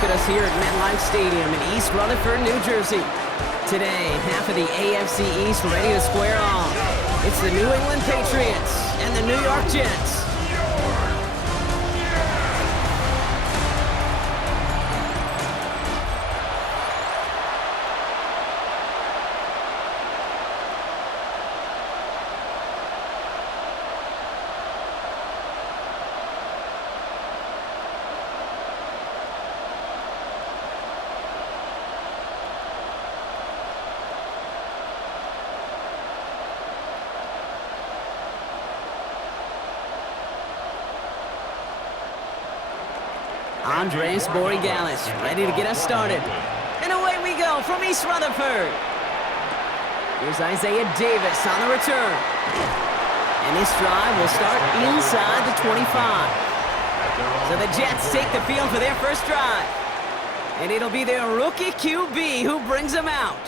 look at us here at MetLife Stadium in East Rutherford, New Jersey. Today, half of the AFC East ready to square off. It's the New England Patriots and the New York Jets. Andres Borregales ready to get us started. And away we go from East Rutherford. Here's Isaiah Davis on the return. And this drive will start inside the 25. So the Jets take the field for their first drive. And it'll be their rookie QB who brings them out.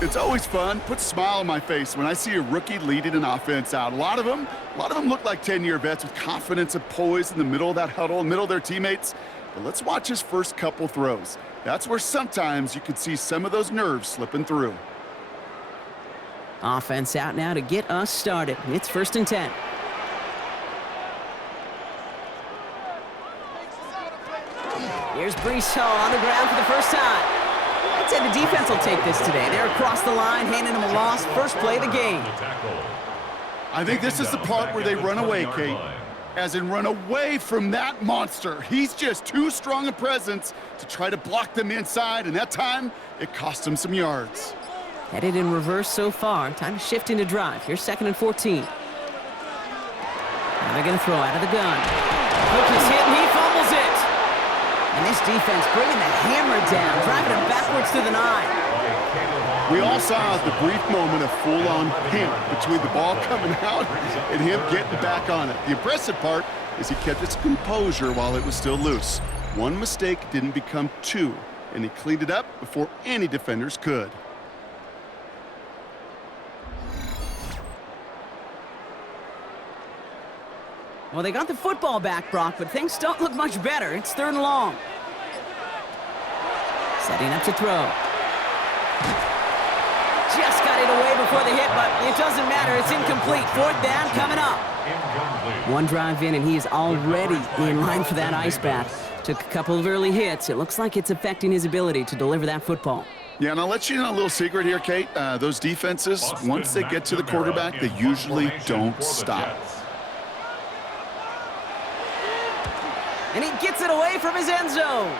It's always fun, puts a smile on my face when I see a rookie leading an offense out. A lot of them look like 10-year vets with confidence and poise in the middle of that huddle, in the middle of their teammates. But let's watch his first couple throws. That's where sometimes you can see some of those nerves slipping through. Offense out now to get us started. It's 1st and 10. Here's Breece Hall on the ground for the first time. I'd say the defense will take this today. They're across the line, handing him a loss. First play of the game. I think this is the part where they run away, Kate. As in run away from that monster. He's just too strong a presence to try to block them inside, and that time, it cost him some yards. Headed in reverse so far. Time to shift into drive. Here's 2nd and 14. Now they're going to throw out of the gun. Hook is hit, and he fumbles it. And this defense bringing the hammer down, driving him backwards to the 9. We all saw the brief moment of full-on panic between the ball coming out and him getting back on it. The impressive part is he kept his composure while it was still loose. One mistake didn't become two, and he cleaned it up before any defenders could. Well, they got the football back, Brock, but things don't look much better. It's 3rd and long. Setting up to throw. Just got it away before the hit, but it doesn't matter. It's incomplete. 4th down coming up. One drive in, and he is already in line for that ice bath. Took a couple of early hits. It looks like it's affecting his ability to deliver that football. Yeah, and I'll let you know a little secret here, Kate. Those defenses, once they get to the quarterback, they usually don't stop. And he gets it away from his end zone.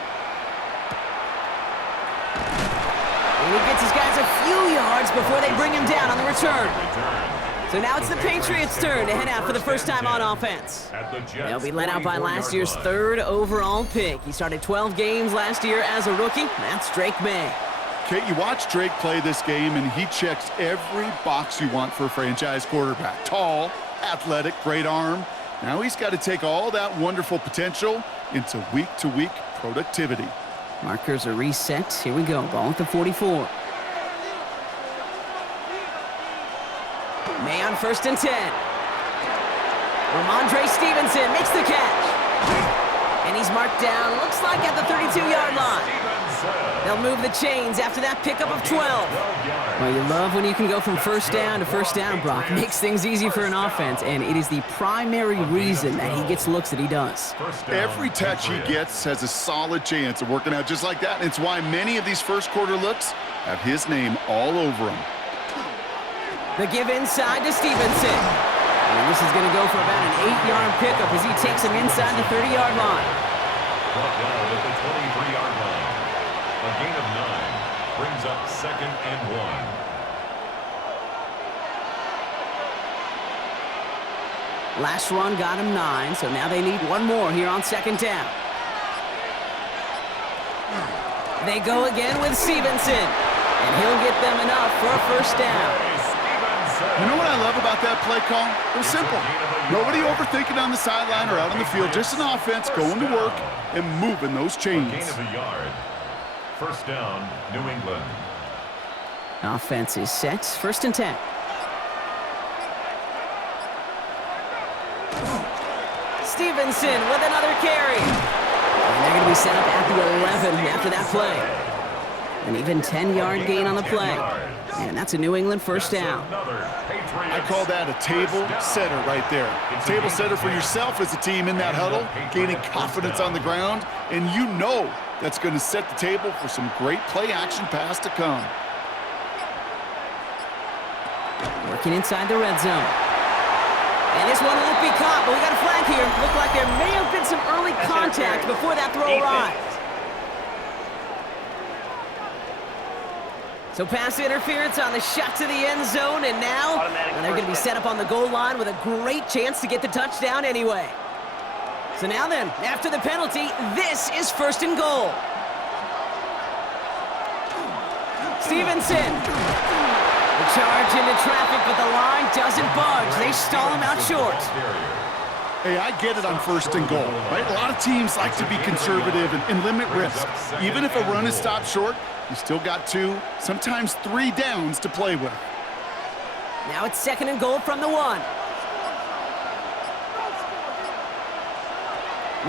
And he gets his guys a few yards before they bring him down on the return. So now it's the Patriots' turn to head out for the first time on offense. They'll be led out by last year's 3rd overall pick. He started 12 games last year as a rookie. That's Drake Maye. Kate, you watch Drake play this game, and he checks every box you want for a franchise quarterback. Tall, athletic, great arm. Now he's got to take all that wonderful potential into week-to-week productivity. Markers are reset. Here we go. Ball at the 44. Maye on 1st and 10. Ramondre Stevenson makes the catch. And he's marked down, looks like at the 32-yard line. They'll move the chains after that pickup of 12. Well, you love when you can go from 1st down to 1st down, Brock. Makes things easy for an offense, and it is the primary reason that he gets looks that he does. Every touch he gets has a solid chance of working out just like that, and it's why many of these first-quarter looks have his name all over them. The give inside to Stevenson. And this is going to go for about an 8-yard pickup as he takes him inside the 30-yard line. Brought down at the 23-yard line. A gain of 9 brings up 2nd and 1. Last run got him 9, so now they need one more here on 2nd down. They go again with Stevenson, and he'll get them enough for a 1st down. You know what I love about that play call? It was simple. Nobody overthinking on the sideline or out on the field. Just an offense going to work and moving those chains. Gain of a yard. 1st down, New England. Offense is set. 1st and 10. Stevenson with another carry. And they're going to be set up at the 11 after that play. An even 10-yard gain on the play. And that's a New England first down. I call that a table setter right there. Table setter for yourself as a team in that huddle, gaining confidence on the ground, and you know that's going to set the table for some great play-action pass to come. Working inside the red zone. And this one won't be caught, but we got a flag here. Looked like there may have been some early contact before that throw arrived. So pass interference on the shot to the end zone, and now they're going to be set up on the goal line with a great chance to get the touchdown anyway. So now then, after the penalty, this is first and goal. Stevenson. The charge into traffic, but the line doesn't budge. They stall him out short. Hey, I get it on first and goal, right? A lot of teams like to be conservative and limit risk. Even if a run is stopped short, you still got 2, sometimes 3 downs to play with. Now it's second and goal from the 1.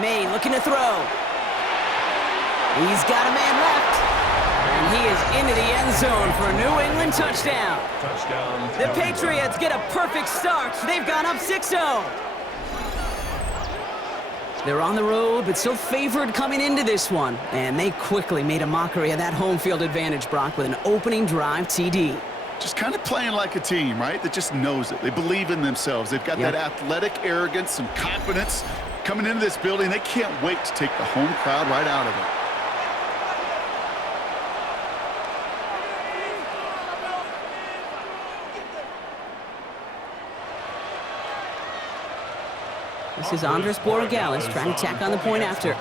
Maye looking to throw. He's got a man left. And he is into the end zone for a New England touchdown. The Patriots get a perfect start. They've gone up 6-0. They're on the road, but still favored coming into this one. And they quickly made a mockery of that home field advantage, Brock, with an opening drive TD. Just kind of playing like a team, right? That just knows it. They believe in themselves. They've got that athletic arrogance, some confidence. Coming into this building, they can't wait to take the home crowd right out of it. This is Andres Borregales trying to tack on the point after.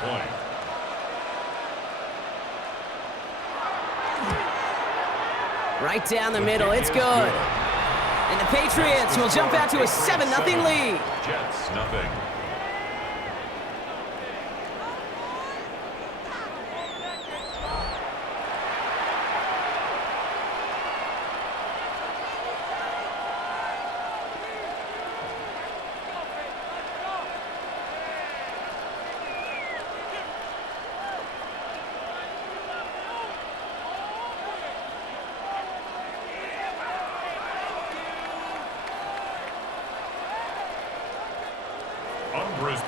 Right down the middle, it's good. And the Patriots will jump out to a 7-0 lead. Jets, nothing.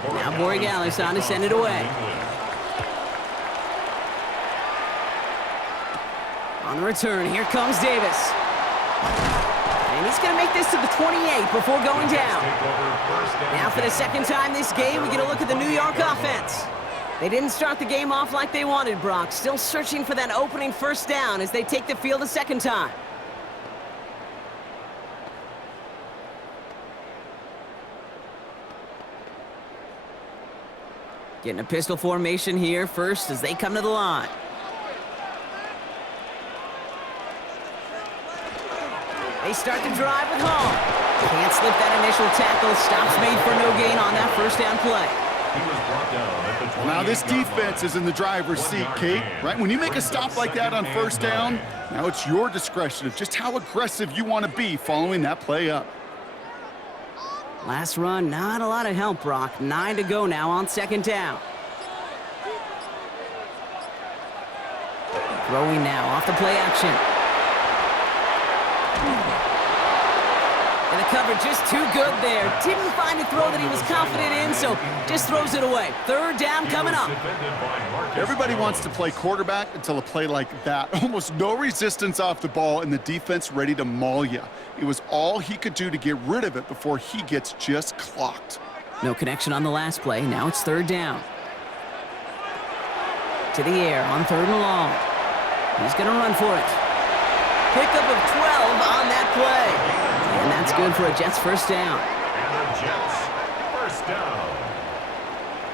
Now Borregales on to send it away. On the return, here comes Davis. And he's going to make this to the 28 before going down. Now for the second time this game, we get a look at the New York offense. They didn't start the game off like they wanted, Brock. Still searching for that opening first down as they take the field a second time. Getting a pistol formation here first as they come to the line. They start the drive with Hall. Can't slip that initial tackle. Stops made for no gain on that first down play. He was brought down at the 28-yard Now this defense is in the driver's seat, Kate, right? When you make a stop like that on first down, now it's your discretion of just how aggressive you want to be following that play up. Last run, not a lot of help, Brock. 9 to go now on second down. Throwing now off the play action. And the cover just too good there. Didn't find a throw that he was confident in, so just throws it away. Third down coming up. Everybody wants to play quarterback until a play like that. Almost no resistance off the ball and the defense ready to maul you. It was all he could do to get rid of it before he gets just clocked. No connection on the last play. Now it's third down. To the air on third and long. He's going to run for it. Pickup of 12 on that play. And that's good for a Jets first down. And the Jets, first down.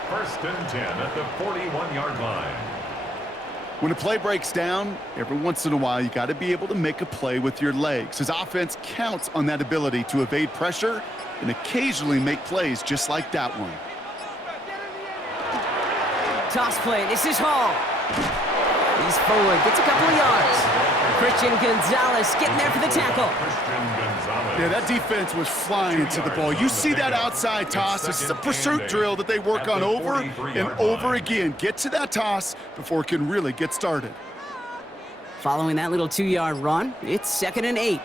First and 10 at the 41-yard line. When a play breaks down, every once in a while, you got to be able to make a play with your legs. His offense counts on that ability to evade pressure and occasionally make plays just like that one. Toss play. This is Hall. He's forward, gets a couple of yards. Christian Gonzalez getting there for the tackle. Yeah, that defense was flying to the ball. You see that outside toss. This is a pursuit drill that they work on over and over again. Get to that toss before it can really get started. Following that little 2-yard run, it's 2nd and 8.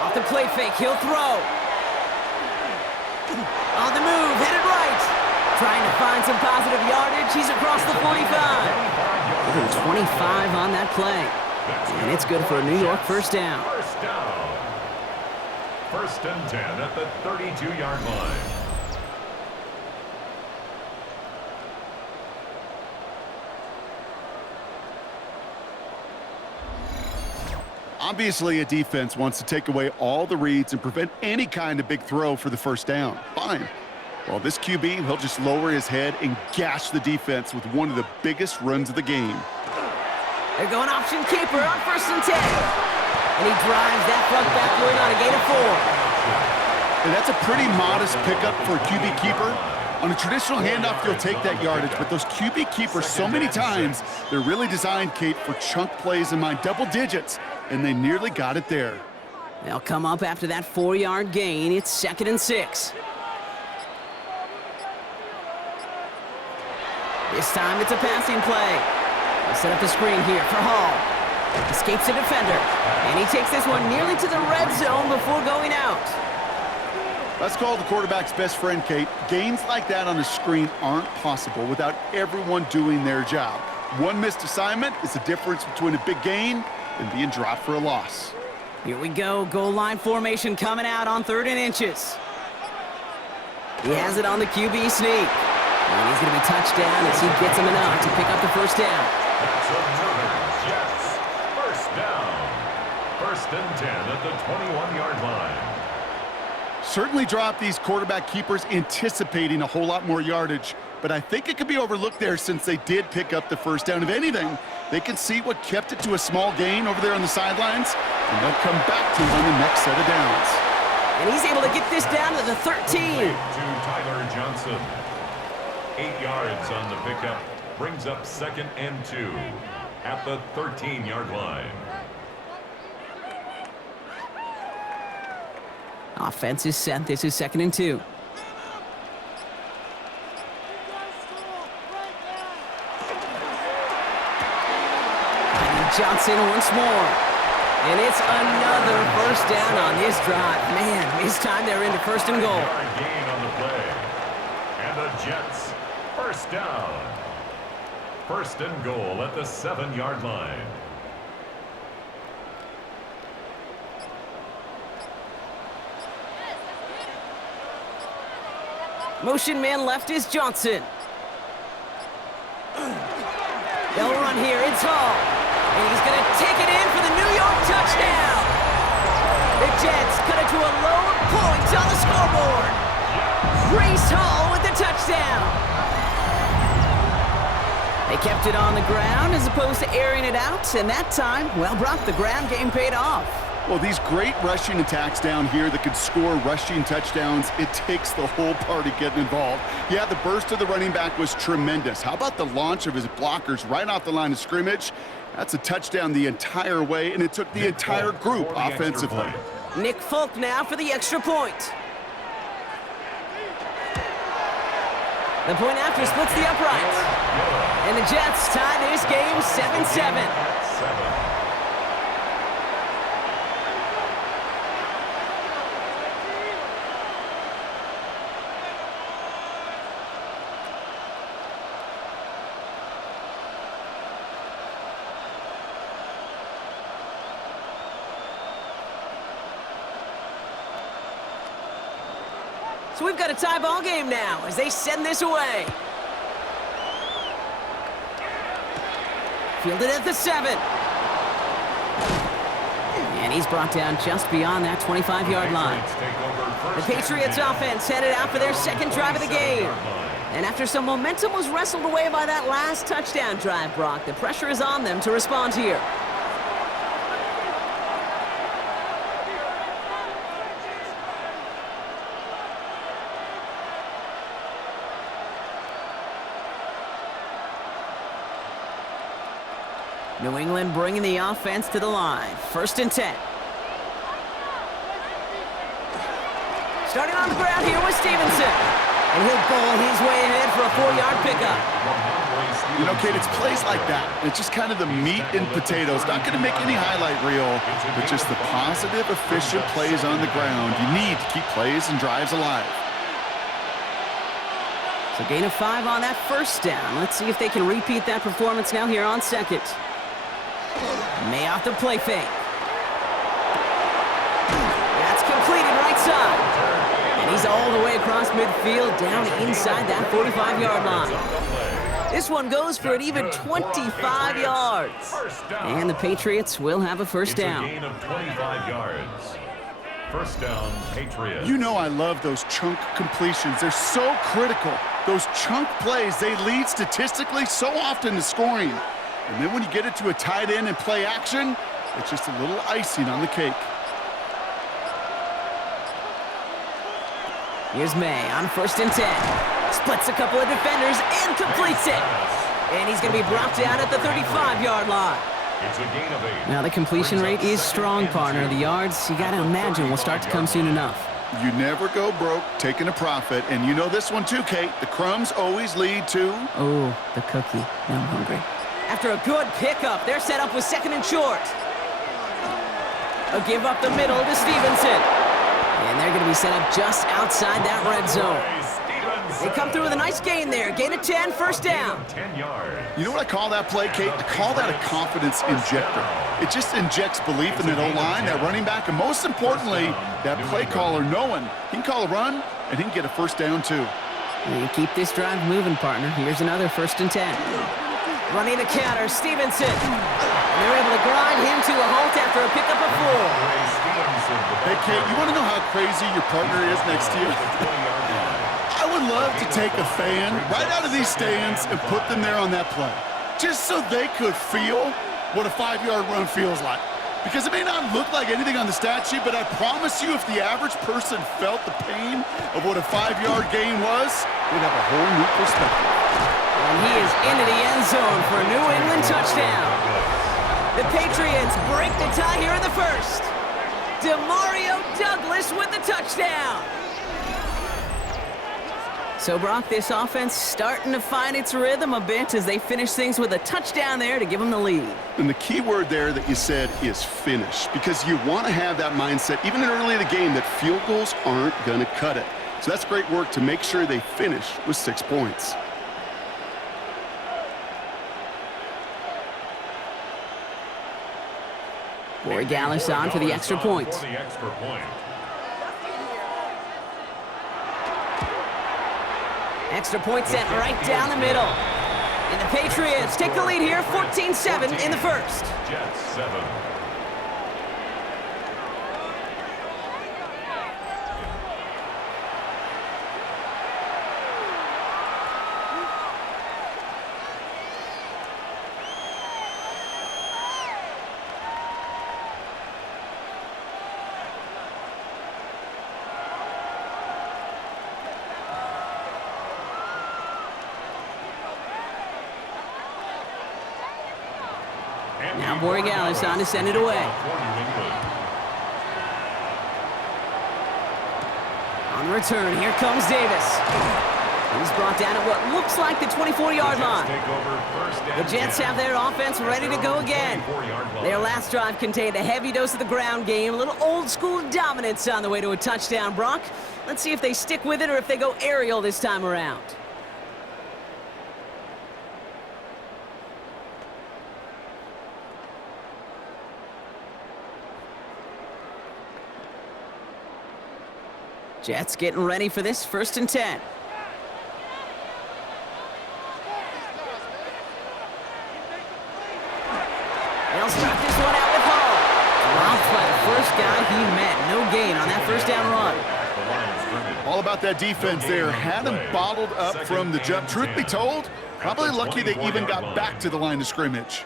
Off the play fake, he'll throw. On the move, headed right. Trying to find some positive yardage. He's across the 45. Over the 25 on that play. And it's good for a New York first down. First down. 1st and 10 at the 32-yard line. Obviously, a defense wants to take away all the reads and prevent any kind of big throw for the first down. Fine. Well, this QB, he'll just lower his head and gash the defense with one of the biggest runs of the game. They're going option keeper on 1st and 10. And he drives that front backward on a gain of 4. And that's a pretty modest pickup for a QB keeper. On a traditional handoff, you'll take that yardage, but those QB keepers, so many times, they're really designed, Kate, for chunk plays in mind, double digits, and they nearly got it there. They'll come up after that 4-yard gain. It's 2nd and 6. This time it's a passing play. They'll set up the screen here for Hall. Escapes a defender, and he takes this one nearly to the red zone before going out. That's called the quarterback's best friend, Kate. Gains like that on the screen aren't possible without everyone doing their job. One missed assignment is the difference between a big gain and being dropped for a loss. Here we go, goal line formation coming out on 3rd and inches. He has it on the QB sneak. And he's going to be touched down as he gets him enough to pick up the first down. That's another Jets. First down. 1st and 10 at the 21-yard line. Certainly dropped these quarterback keepers anticipating a whole lot more yardage, but I think it could be overlooked there since they did pick up the first down. If anything, they can see what kept it to a small gain over there on the sidelines, and they'll come back to it on the next set of downs. And he's able to get this down to the 13. To Tyler Johnson. 8 yards on the pickup. Brings up 2nd and 2 at the 13-yard line. Offense is set. This is 2nd and 2. Johnson once more. And it's another first down on this drive. Man, this time they're into 1st and goal. Gain on the play. And the Jets, first down. 1st and goal at the 7-yard line. Motion man left is Johnson. They'll run here. It's Hall. And he's going to take it in for the New York touchdown. The Jets cut it to a low point on the scoreboard. Breece Hall with the touchdown. They kept it on the ground as opposed to airing it out. And that time, well, Brock, the ground game paid off. Well, these great rushing attacks down here that could score rushing touchdowns, it takes the whole party getting involved. Yeah, the burst of the running back was tremendous. How about the launch of his blockers right off the line of scrimmage? That's a touchdown the entire way, and it took the entire group offensively. Nick Folk now for the extra point. The point after splits the uprights. And the Jets tie this game 7-7. So we've got a tie ball game now as they send this away. Fielded at the 7. And he's brought down just beyond that 25-yard line. The Patriots offense headed out for their 2nd drive of the game. And after some momentum was wrestled away by that last touchdown drive, Brock, the pressure is on them to respond here. New England bringing the offense to the line. 1st and 10. Starting on the ground here with Stevenson. And he'll bowl his way ahead for a 4-yard pickup. You know, Kate, it's plays like that. It's just kind of the meat and potatoes. Not going to make any highlight reel, but just the positive, efficient plays on the ground. You need to keep plays and drives alive. So gain of 5 on that 1st down. Let's see if they can repeat that performance now here on 2nd. Maye off the play fake. That's completed right side. And he's all the way across midfield, down inside that 45-yard line. This one goes for an even 25 yards. And the Patriots will have a 1st down. It's a gain of 25 yards. 1st down, Patriots. You know I love those chunk completions. They're so critical. Those chunk plays, they lead statistically so often to scoring. And then when you get it to a tight end and play action, it's just a little icing on the cake. Here's Maye on 1st and 10. Splits a couple of defenders and completes it. And he's going to be brought down at the 35-yard line. It's a gain of 8. Now the completion rate is strong, partner. The yards, you got to imagine, will start to come soon enough. You never go broke taking a profit. And you know this one too, Kate. The crumbs always lead to... Oh, the cookie. Now I'm hungry. After a good pickup, they're set up with 2nd and short. A give up the middle to Stevenson. And they're going to be set up just outside that red zone. They come through with a nice gain there. Gain of 10, 1st down. 10 yards. You know what I call that play, Kate? I call that a confidence injector. It just injects belief in that O-line, that running back, and most importantly, that play caller knowing he can call a run and he can get a 1st down too. You keep this drive moving, partner. Here's another 1st and 10. Running the counter, Stevenson. And they're able to grind him to a halt after a pickup of 4. Hey, Kate, you want to know how crazy your partner is next to you? I would love to take a fan right out of these stands and put them there on that play, just so they could feel what a 5-yard run feels like. Because it may not look like anything on the stat sheet, but I promise you if the average person felt the pain of what a 5-yard gain was, they'd have a whole new perspective. And he is into the end zone for a New England touchdown. The Patriots break the tie here in the 1st. Demario Douglas with the touchdown. So, Brock, this offense starting to find its rhythm a bit as they finish things with a touchdown there to give them the lead. And the key word there that you said is finish, because you want to have that mindset, even early in the game, that field goals aren't going to cut it. So that's great work to make sure they finish with 6 points. Borregales on for the extra point. Extra point sent right down the middle. And the Patriots take the lead here, 14-7 in the 1st. Jets 7. Now Borregales on to send it away. On the return, here comes Davis. He's brought down at what looks like the 24-yard line. The Jets have their offense ready to go again. Their last drive contained a heavy dose of the ground game, a little old-school dominance on the way to a touchdown, Brock. Let's see if they stick with it or if they go aerial this time around. Jets getting ready for this 1st and 10. They'll start this one out with Hall. Dropped by the first guy he met. No gain on that 1st down run. All about that defense there. Had them bottled up from the jump. Truth be told, probably lucky they even got back to the line of scrimmage.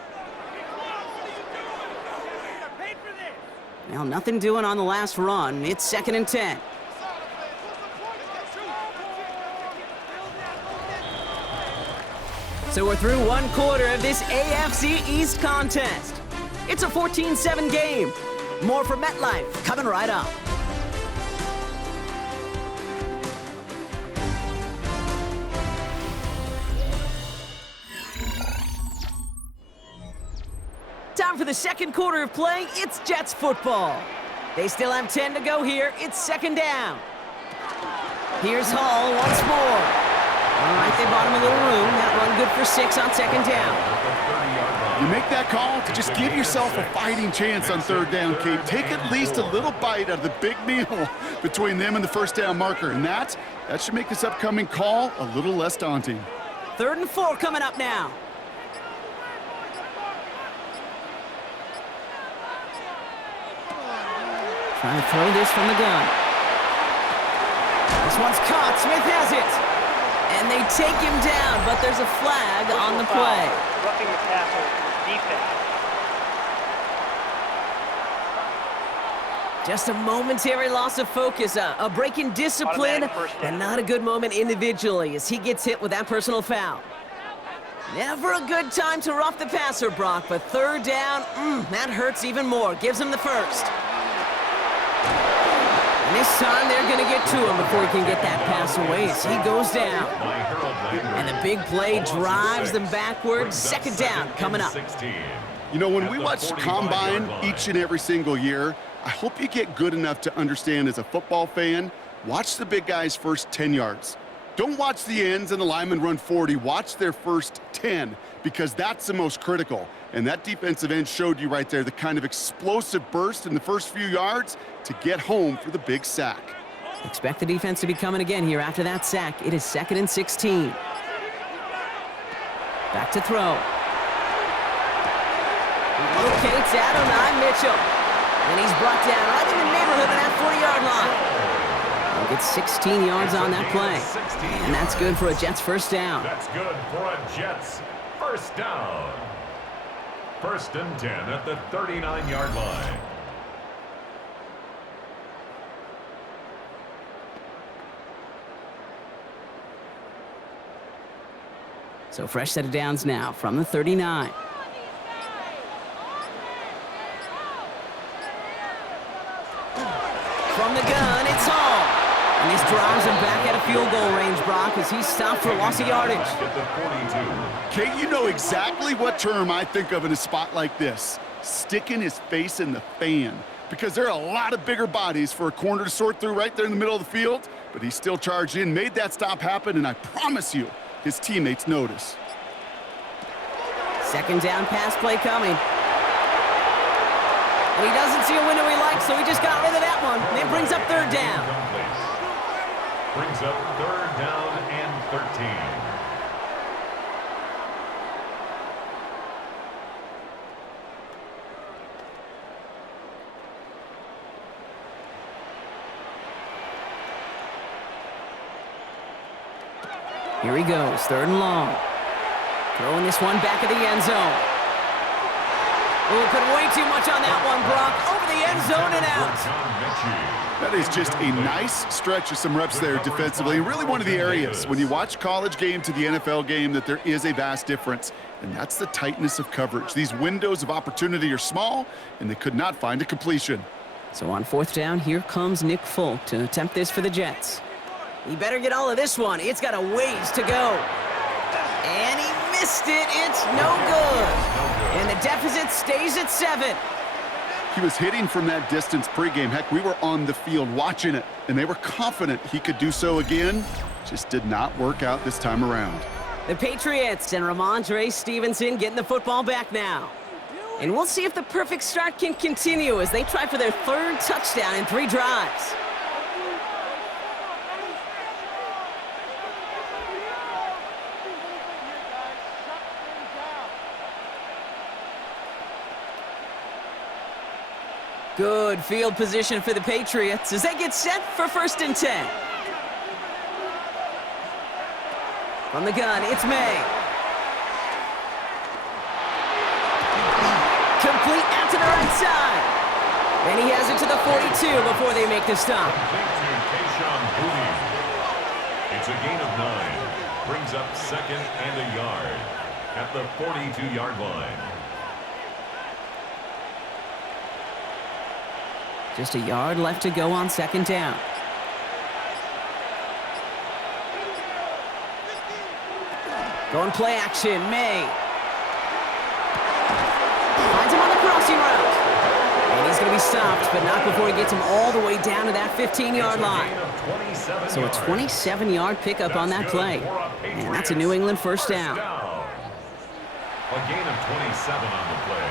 Well, nothing doing on the last run. It's 2nd and 10. So we're through one quarter of this AFC East contest. It's a 14-7 game. More from MetLife coming right up. Time for the second quarter of play. It's Jets football. They still have 10 to go here. It's second down. Here's Hall once more. All right, they bought him a little room. That run good for 6 on second down. You make that call to just give yourself a fighting chance on third down, Kate. Take at least a little bite out of the big meal between them and the first down marker. And that should make this upcoming call a little less daunting. 3rd and 4 coming up now. Trying to throw this from the gun. This one's caught. Smith has it. And they take him down, but there's a flag on the play. Roughing the passer, defense. Just a momentary loss of focus, a break in discipline, and not a good moment individually as he gets hit with that personal foul. Never a good time to rough the passer, Brock, but third down, that hurts even more. Gives him the first. And this time they're going to get to him before he can get that pass away as he goes down. And the big play drives them backwards. Second down coming up. You know, when we watch Combine each and every single year, I hope you get good enough to understand as a football fan, watch the big guys' first 10 yards. Don't watch the ends and the linemen run 40. Watch their first 10 because that's the most critical. And that defensive end showed you right there the kind of explosive burst in the first few yards to get home for the big sack. Expect the defense to be coming again here after that sack. It is 2nd and 16. Back to throw. Locates Adonai Mitchell. And he's brought down right in the neighborhood of that 40-yard line. He'll get 16 yards on that play. And that's good for a Jets first down. That's good for a Jets first down. 1st and 10 at the 39-yard line. So fresh set of downs now from the 39. From the gun, it's Hall. And this drives him back at a field goal range, Brock, as he's stopped for loss of yardage. Kate, you know exactly what term I think of in a spot like this. Sticking his face in the fan. Because there are a lot of bigger bodies for a corner to sort through right there in the middle of the field. But he still charged in, made that stop happen, and I promise you, his teammates notice. Second down pass play coming. And he doesn't see a window he likes, so he just got rid of that one. And it brings up third down. Brings up 3rd down and 13. Here he goes, 3rd and long. Throwing this one back of the end zone. Oh, put way too much on that one, Brock. Over the end zone and out. That is just a nice stretch of some reps there defensively. And really one of the areas, when you watch college game to the NFL game, that there is a vast difference. And that's the tightness of coverage. These windows of opportunity are small, and they could not find a completion. So on 4th down, here comes Nick Folk to attempt this for the Jets. He better get all of this one. It's got a ways to go. And he missed it. It's no good. And the deficit stays at 7. He was hitting from that distance pregame. Heck, we were on the field watching it, and they were confident he could do so again. Just did not work out this time around. The Patriots and Ramondre Stevenson getting the football back now. And we'll see if the perfect start can continue as they try for their 3rd touchdown in 3 drives. Good field position for the Patriots as they get set for 1st and 10. From the gun, it's Maye. Complete out to the right side. And he has it to the 42 before they make the stop. It's a gain of 9. Brings up 2nd and a yard at the 42-yard line. Just a yard left to go on 2nd down. Going play action, Maye. Finds him on the crossing route. And he's going to be stopped, but not before he gets him all the way down to that 15-yard line. So a 27-yard pickup on that play. And that's a New England first down. A gain of 27 on the play.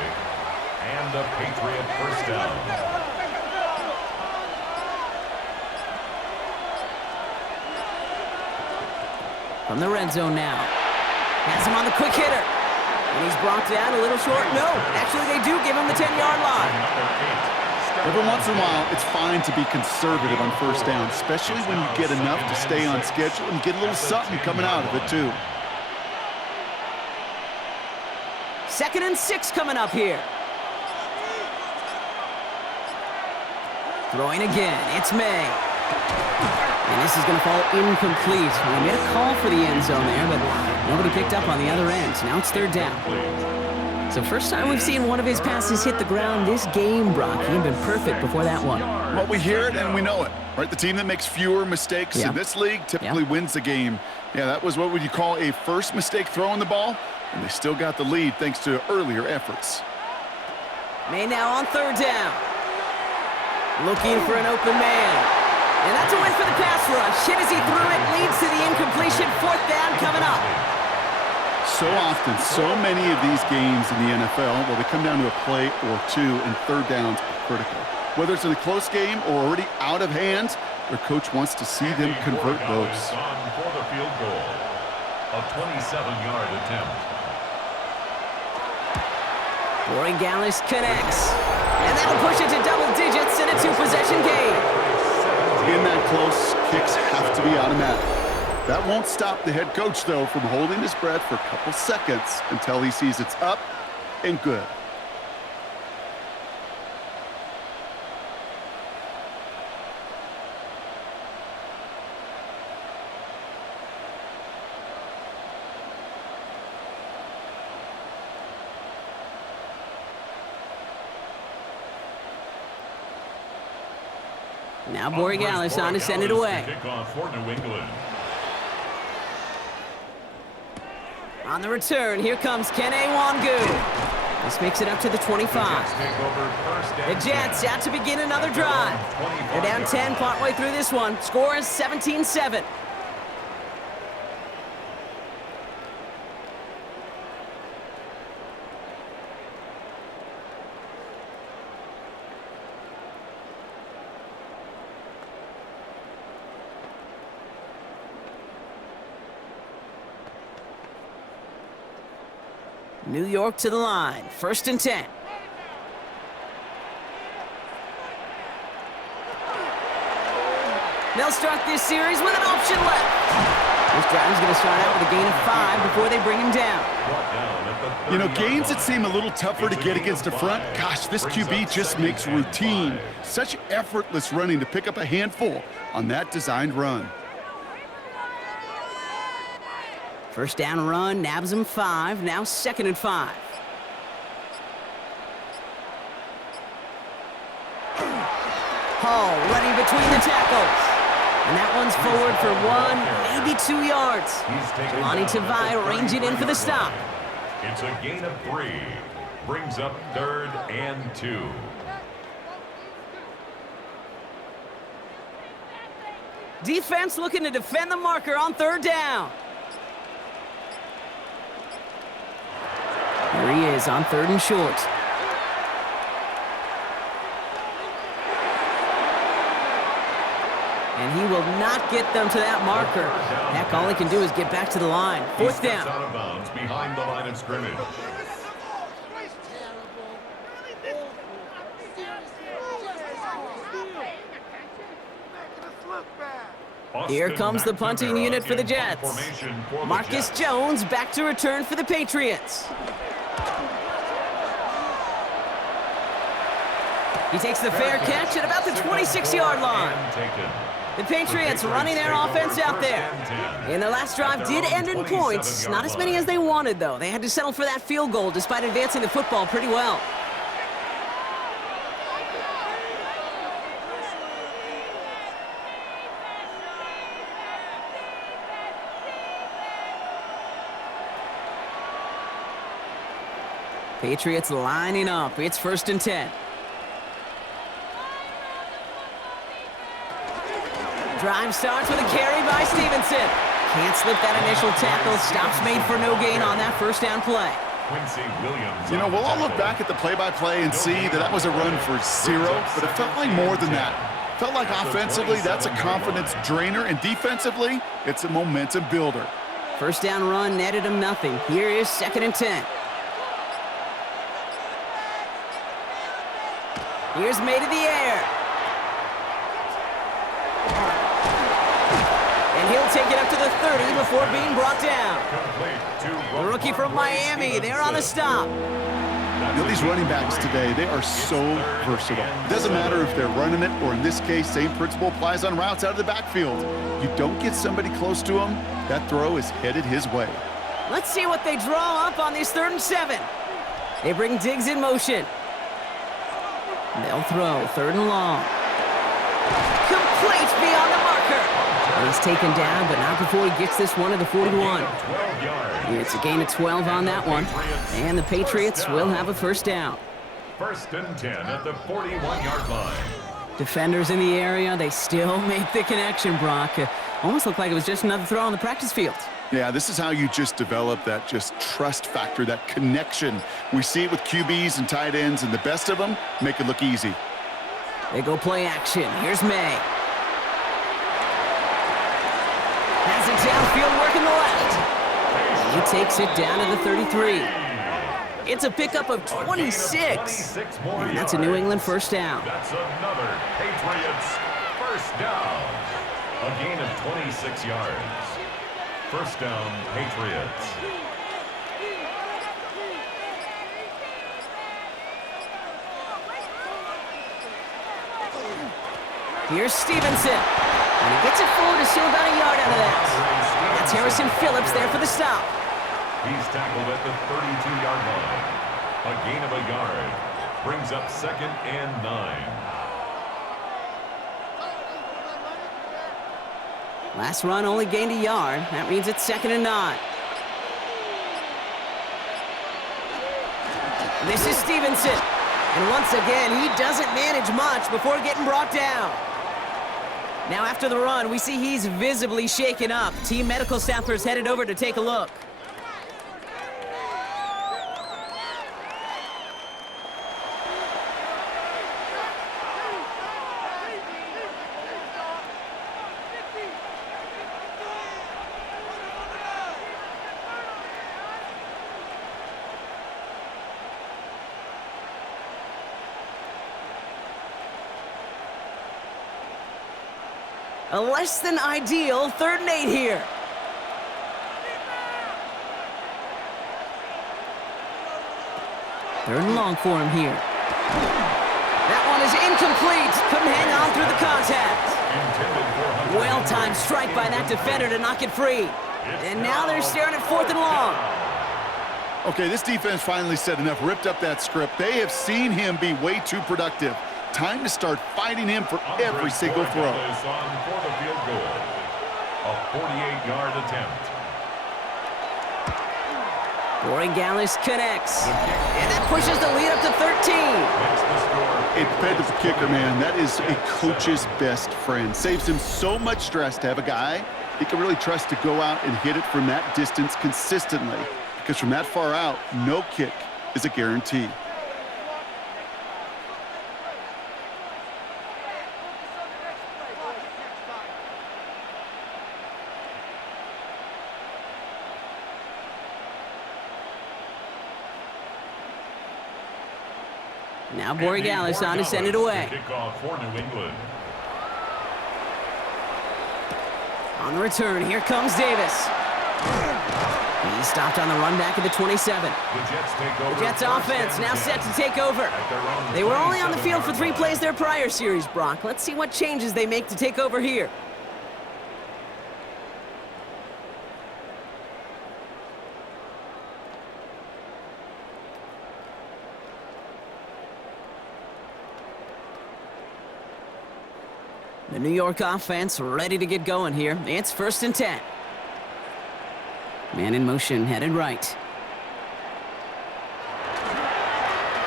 And a Patriot first down. From the red zone now. Has him on the quick hitter. And he's brought down a little short. No, actually they do give him the 10-yard line. Every once in a while, it's fine to be conservative on first down, especially when you get enough to stay on schedule and get a little something coming out of it, too. 2nd and 6 coming up here. Throwing again, it's Maye. And this is going to fall incomplete. They made a call for the end zone there, but nobody picked up on the other end. Now it's 3rd down. So first time we've seen one of his passes hit the ground this game, Brock. He had been perfect before that one. Well, we hear it and we know it, right? The team that makes fewer mistakes in this league typically wins the game. Yeah, that was what would you call a first mistake throwing the ball, and they still got the lead thanks to earlier efforts. Maye now on 3rd down. Looking for an open man. And that's a win for the pass rush. Hit as he threw it, leads to the incompletion. 4th down coming up. So often, so many of these games in the NFL, well, they come down to a play or two, and 3rd downs are critical. Whether it's in a close game or already out of hand, their coach wants to see them convert those. On for the field goal. A 27-yard attempt. Borregales connects. And that'll push it to double digits in a 2-possession game. In that close, kicks have to be automatic. That won't stop the head coach, though, from holding his breath for a couple seconds until he sees it's up and good. Now Borregales on to send it away. Kickoff for New England. On the return, here comes Kene Wangu. This makes it up to the 25. The Jets out to begin another drive. They're down 10 partway through this one. Score is 17-7. New York to the line. 1st and 10. They'll start this series with an option left. This drive's going to start out with a gain of 5 before they bring him down. You know, gains that seem a little tougher to get against the front, gosh, this QB just makes routine. Such effortless running to pick up a handful on that designed run. 1st down run, nabs him 5, now 2nd and 5. Hall running between the tackles. And that one's forward for 1, maybe 2 yards. Jelani Tavai ranging in for the stop. It's a gain of 3. Brings up 3rd and 2. Defense looking to defend the marker on 3rd down. Here he is on 3rd and short. And he will not get them to that marker. Heck, all he can do is get back to the line. 4th down. Out of bounds behind the line of scrimmage. Here comes the punting unit for the Jets. Marcus Jones back to return for the Patriots. He takes the fair catch at about the 26-yard line. The Patriots running their offense out there. And their last drive did end in points. Not as many as they wanted, though. They had to settle for that field goal despite advancing the football pretty well. Patriots lining up. It's 1st and 10. Drive starts with a carry by Stevenson. Can't slip that initial tackle. Stops made for no gain on that 1st down play. You know, we'll all look back at the play-by-play and see that was a run for 0, but it felt like more than that. Felt like offensively, that's a confidence drainer, and defensively, it's a momentum builder. 1st down run netted him nothing. Here is 2nd and 10. Here's Maye to the air. And he'll take it up to the 30 before being brought down. The rookie from Miami, they're on the stop. You know, these running backs today, they are so versatile. It doesn't matter if they're running it, or in this case, same principle applies on routes out of the backfield. You don't get somebody close to him, that throw is headed his way. Let's see what they draw up on this 3rd and 7. They bring Diggs in motion. They'll throw 3rd and long. Complete beyond the marker. He's taken down, but not before he gets this one to the 41. It's a gain of 12 on that one. And the Patriots will have a 1st down. 1st and 10 at the 41-yard line. Defenders in the area, they still make the connection, Brock. Almost looked like it was just another throw on the practice field. Yeah, this is how you just develop that just trust factor, that connection. We see it with QBs and tight ends, and the best of them make it look easy. They go play action. Here's Maye. Has it downfield working the left. He takes it down to the 33. It's a pickup of 26. And that's a New England 1st down. That's another Patriots 1st down. A gain of 26 yards. 1st down, Patriots. Here's Stevenson. And he gets it forward to still about a yard out of that. That's Harrison Phillips there for the stop. He's tackled at the 32-yard line. A gain of a yard. Brings up 2nd and 9. Last run only gained a yard. That means it's 2nd and 9. This is Stevenson. And once again, he doesn't manage much before getting brought down. Now after the run, we see he's visibly shaken up. Team medical staffers headed over to take a look. A less than ideal 3rd and 8 here. Third and long for him here. That one is incomplete. Couldn't hang on through the contact. Well-timed strike by that defender to knock it free. And now they're staring at 4th and long. Okay, this defense finally said enough, ripped up that script. They have seen him be way too productive. Time to start fighting him for every single throw. For the field goal. A 48-yard attempt. Borregales connects. And that pushes the lead up to 13. It depends on the kicker, man. That is a coach's best friend. Saves him so much stress to have a guy he can really trust to go out and hit it from that distance consistently. Because from that far out, no kick is a guarantee. Now Borregales on to send it away. Kickoff for New England. On the return, here comes Davis. He stopped on the run back at the 27. The Jets take over. The Jets first offense and now 10 set to take over. at their own They were only on the field for 3 27-yard plays line. their prior series, Brock. Let's see what changes they make to take over here. The New York offense ready to get going here. It's 1st and 10. Man in motion, headed right.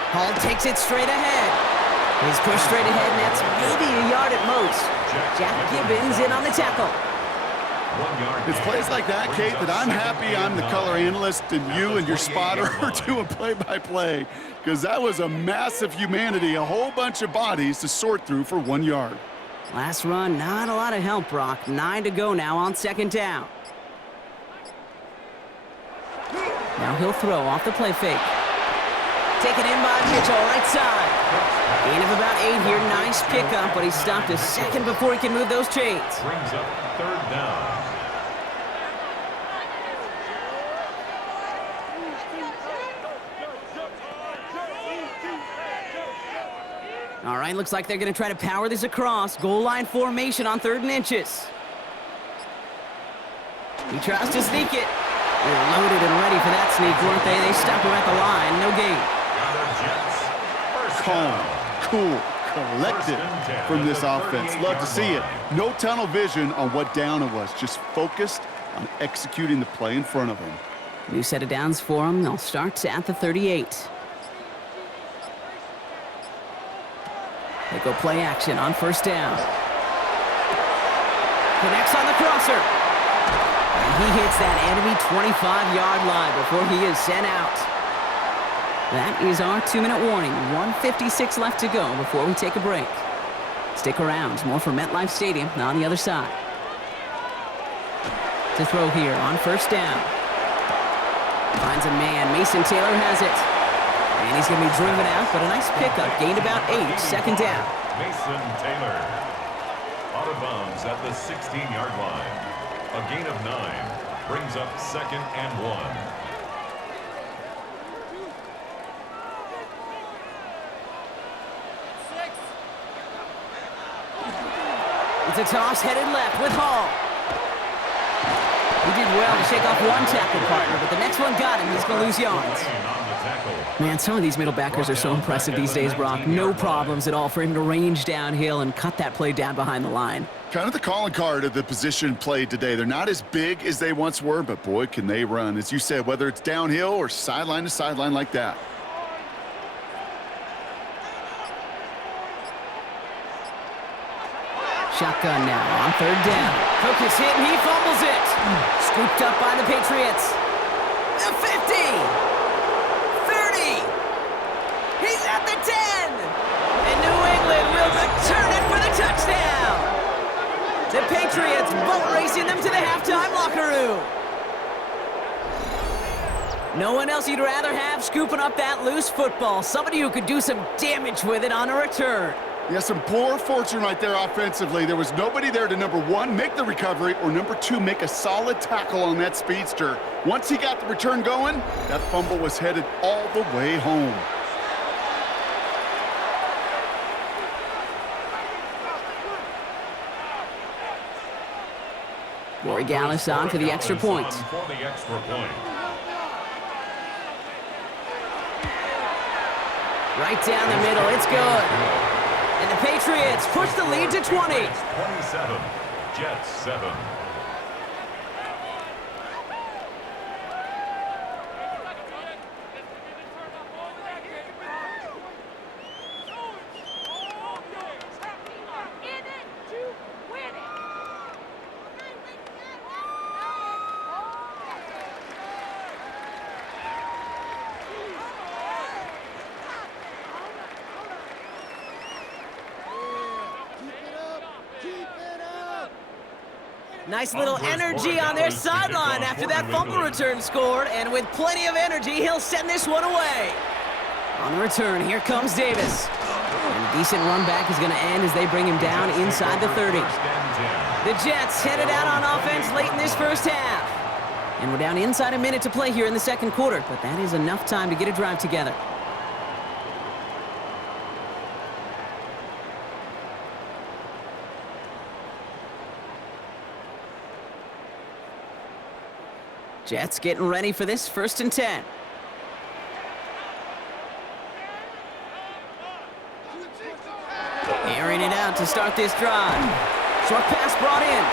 Hall takes it straight ahead. He's pushed straight ahead, and that's maybe a yard at most. Jack Gibbons in on the tackle. 1 yard It's gain. plays like that, Kate, that I'm happy I'm the color analyst and you and your spotter are doing play-by-play, because that was a massive humanity, a whole bunch of bodies to sort through for 1 yard. Last run, not a lot of help, Brock. 9 to go now on 2nd down. Now he'll throw off the play fake. Taken in by Mitchell, right side. Gain of about 8 here. Nice pickup, but he stopped a second before he can move those chains. Brings up 3rd down. All right, looks like they're going to try to power this across. Goal line formation on 3rd and inches. He tries to sneak it. They're loaded and ready for that sneak, weren't they? They stop him at the line. No gain. Calm, cool, collected from this offense. Love to see it. No tunnel vision on what down it was. Just focused on executing the play in front of them. New set of downs for them. They'll start at the 38. They go play action on 1st down. Connects on the crosser. And he hits that enemy 25-yard line before he is sent out. That is our 2-minute warning. 1:56 left to go before we take a break. Stick around. More from MetLife Stadium on the other side. To throw here on 1st down. Finds a man. Mason Taylor has it. And he's going to be driven out, but a nice pickup. Gained about 8. 2nd down. Mason Taylor. Out of bounds at the 16-yard line. A gain of 9. Brings up 2nd and 1. It's a toss headed left with Hall. He did well to shake off one tackle partner, but the next one got him. He's going to lose yards. Man, some of these middle backers are so impressive these days, Brock. No problems at all for him to range downhill and cut that play down behind the line. Kind of the calling card of the position played today. They're not as big as they once were, but boy, can they run. As you said, whether it's downhill or sideline to sideline like that. Shotgun now on 3rd down. Cook is hit and he fumbles it. Scooped up by the Patriots. The 50. 30. He's at the 10. And New England will return it for the touchdown. The Patriots boat racing them to the halftime locker room. No one else you'd rather have scooping up that loose football. Somebody who could do some damage with it on a return. Yeah, some poor fortune right there offensively. There was nobody there to, number 1, make the recovery, or number 2, make a solid tackle on that speedster. Once he got the return going, that fumble was headed all the way home. Rory Gallis on for the extra point. Right down the middle, it's good. And the Patriots push the lead to 20. 27, Jets 7. Nice little energy on their sideline after that fumble return scored, and with plenty of energy, he'll send this one away. On the return, here comes Davis. And a decent run back is going to end as they bring him down inside the 30. The Jets headed out on offense late in this first half. And we're down inside a minute to play here in the second quarter, but that is enough time to get a drive together. Jets getting ready for this 1st and 10. Airing it out to start this drive. Short pass brought in.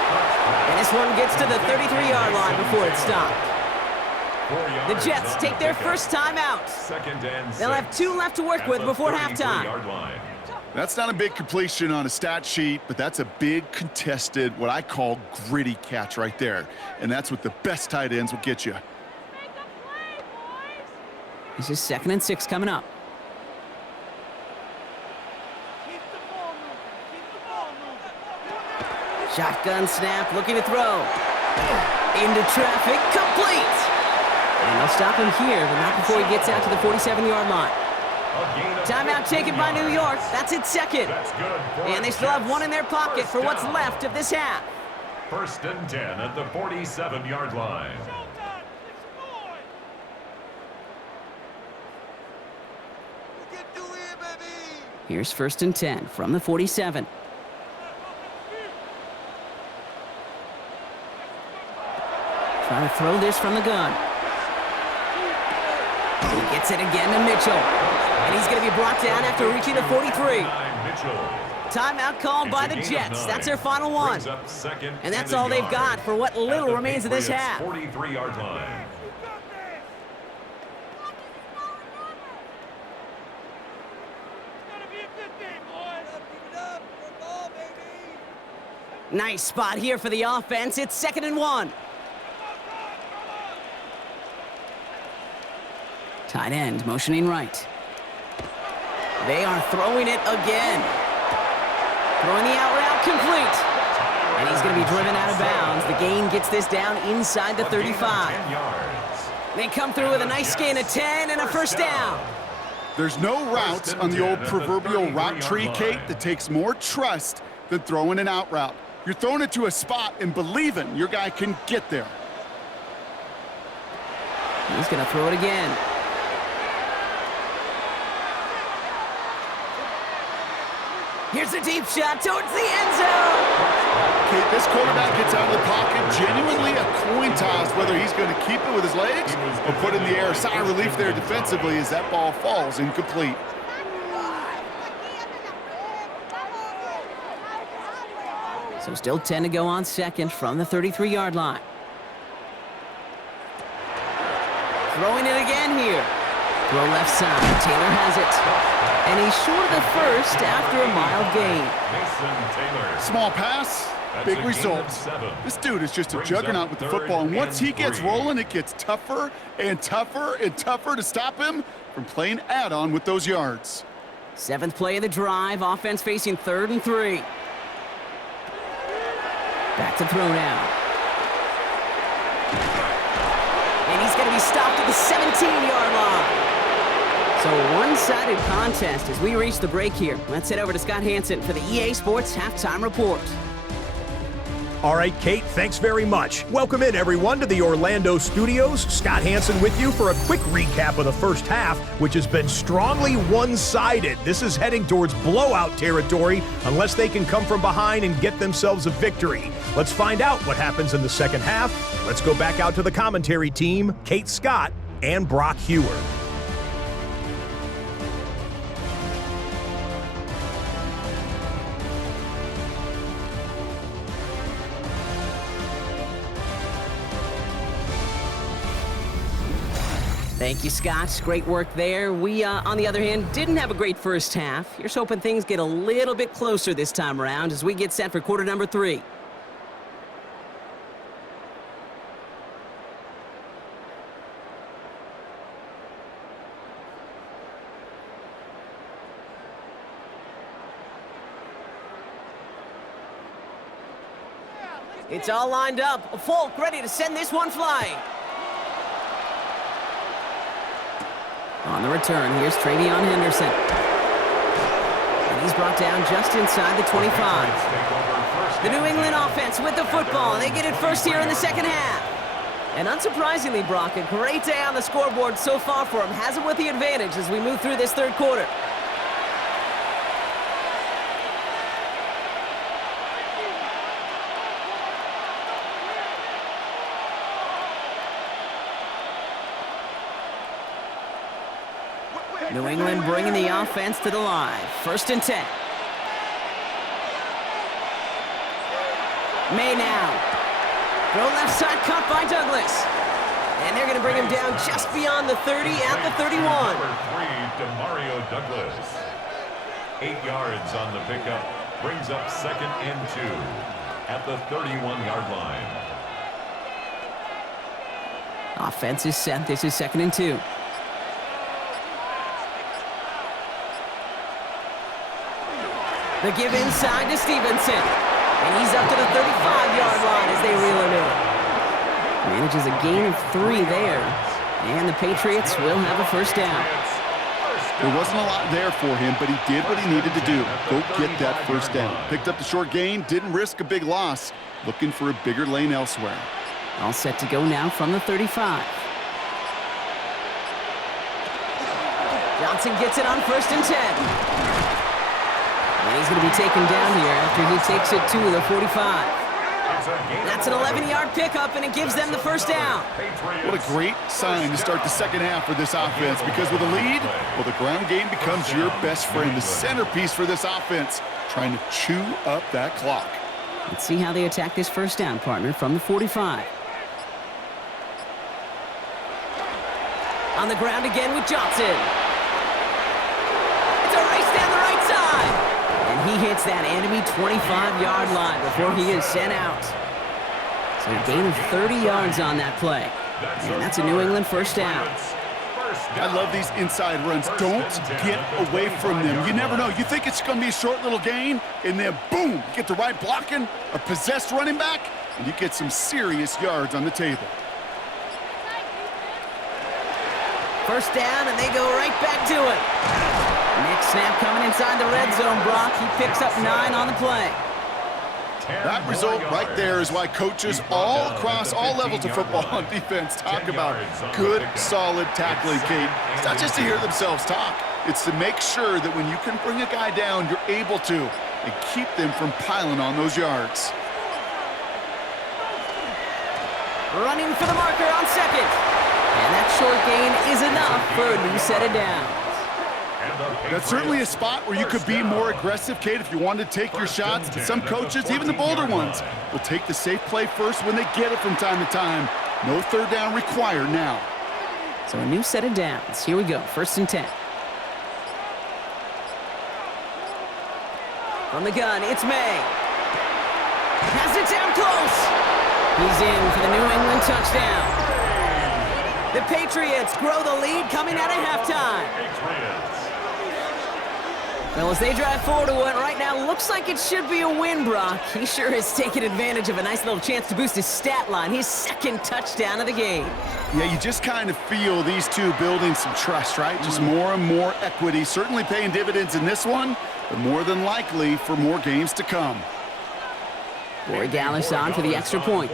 And this one gets to the 33-yard line before it's stopped. The Jets take their first time out. They'll have 2 left to work with before halftime. That's not a big completion on a stat sheet, but that's a big contested, what I call gritty catch right there. And that's what the best tight ends will get you. This is 2nd and 6 coming up. Shotgun snap, looking to throw. Into traffic, complete. And they'll stop him here, but not before he gets out to the 47-yard line. Timeout taken by New York. That's its 2nd. And they still have 1 in their pocket for what's left of this half. 1st and 10 at the 47-yard line. Here's 1st and 10 from the 47. Trying to throw this from the gun. He gets it again to Mitchell. And he's going to be brought down after reaching the 43. Timeout called by the Jets. That's their final one. And that's all they've got for what little remains of this half. 43-yard line. Nice spot here for the offense. It's 2nd and 1. Tight end motioning right. They are throwing it again. Throwing the out route complete. And he's going to be driven out of bounds. The gain gets this down inside the 35. They come through with a nice gain of 10 and a first down. There's no route on the old proverbial route tree, Kate, that takes more trust than throwing an out route. You're throwing it to a spot and believing your guy can get there. He's going to throw it again. Here's a deep shot towards the end zone. Kate, this quarterback gets out of the pocket, genuinely a coin toss whether he's going to keep it with his legs or put it in the air. Sigh of relief there defensively as that ball falls incomplete. So still 10 to go on 2nd from the 33-yard line. Throwing it again here. Throw left side. Taylor has it. And he's short of the 1st after a mild gain. Small pass, big results. This dude is just a juggernaut with the football. And once he gets rolling, it gets tougher and tougher and tougher to stop him from playing add-on with those yards. 7th play of the drive. Offense facing 3rd and 3. Back to throw now. And he's going to be stopped at the 17-yard line. So a one-sided contest as we reach the break here. Let's head over to Scott Hansen for the EA Sports Halftime Report. All right, Kate, thanks very much. Welcome in, everyone, to the Orlando studios. Scott Hansen with you for a quick recap of the first half, which has been strongly one-sided. This is heading towards blowout territory unless they can come from behind and get themselves a victory. Let's find out what happens in the second half. Let's go back out to the commentary team, Kate Scott and Brock Hewer. Thank you, Scott. Great work there. We, on the other hand, didn't have a great first half. Here's hoping things get a little bit closer this time around as we get set for quarter number 3. It's all lined up. Folk ready to send this one flying. On the return, here's Travion Henderson. And he's brought down just inside the 25. The New England offense with the football. They get it first here in the second half. And unsurprisingly, Brock, a great day on the scoreboard so far for him. Has him with the advantage as we move through this third quarter. New England bringing the offense to the line. 1st and 10. Maye now. Throw left side cut by Douglas. And they're going to bring him down just beyond the 30 at the 31. Number 3, Demario Douglas. 8 yards on the pickup. Brings up 2nd and 2 at the 31-yard line. Offense is set. This is 2nd and 2. The give inside to Stevenson. And he's up to the 35-yard line as they reel him in. Manages a gain of 3 there. And the Patriots will have a 1st down. There wasn't a lot there for him, but he did what he needed to do. Go get that 1st down. Picked up the short gain, didn't risk a big loss. Looking for a bigger lane elsewhere. All set to go now from the 35. Johnson gets it on 1st and 10. And he's going to be taken down here after he takes it to the 45. That's an 11-yard pickup, and it gives them the 1st down. What a great sign to start the second half for this offense, because with a lead, well, the ground game becomes your best friend, the centerpiece for this offense, trying to chew up that clock. Let's see how they attack this 1st down, partner, from the 45. On the ground again with Johnson. It's a race down the right side. And he hits that enemy 25-yard line before he is sent out. So a gain of 30 yards on that play. And that's a New England 1st down. I love these inside runs. Don't get away from them. You never know. You think it's going to be a short little gain, and then boom, get the right blocking, a possessed running back, and you get some serious yards on the table. 1st down, and they go right back to it. Next snap coming inside the red zone, Brock. He picks up 9 on the play. That result right there is why coaches all across all levels of football on defense talk about good, solid tackling, Kate. It's not just to hear themselves talk. It's to make sure that when you can bring a guy down, you're able to, and keep them from piling on those yards. Running for the marker on 2nd. And that short gain is enough for a new set of downs. That's certainly a spot where you could be more aggressive, Kate, if you wanted to take your shots. Some coaches, even the bolder ones, will take the safe play first when they get it from time to time. No 3rd down required now. So a new set of downs. Here we go, 1st and 10. From the gun, it's Maye. Has it down close. He's in for the New England touchdown. The Patriots grow the lead coming out of halftime. Well, as they drive forward to what right now looks like it should be a win, Brock. He sure has taken advantage of a nice little chance to boost his stat line. His 2nd touchdown of the game. Yeah, you just kind of feel these two building some trust, right? Just more and more equity. Certainly paying dividends in this one, but more than likely for more games to come. Borregales on for the extra point.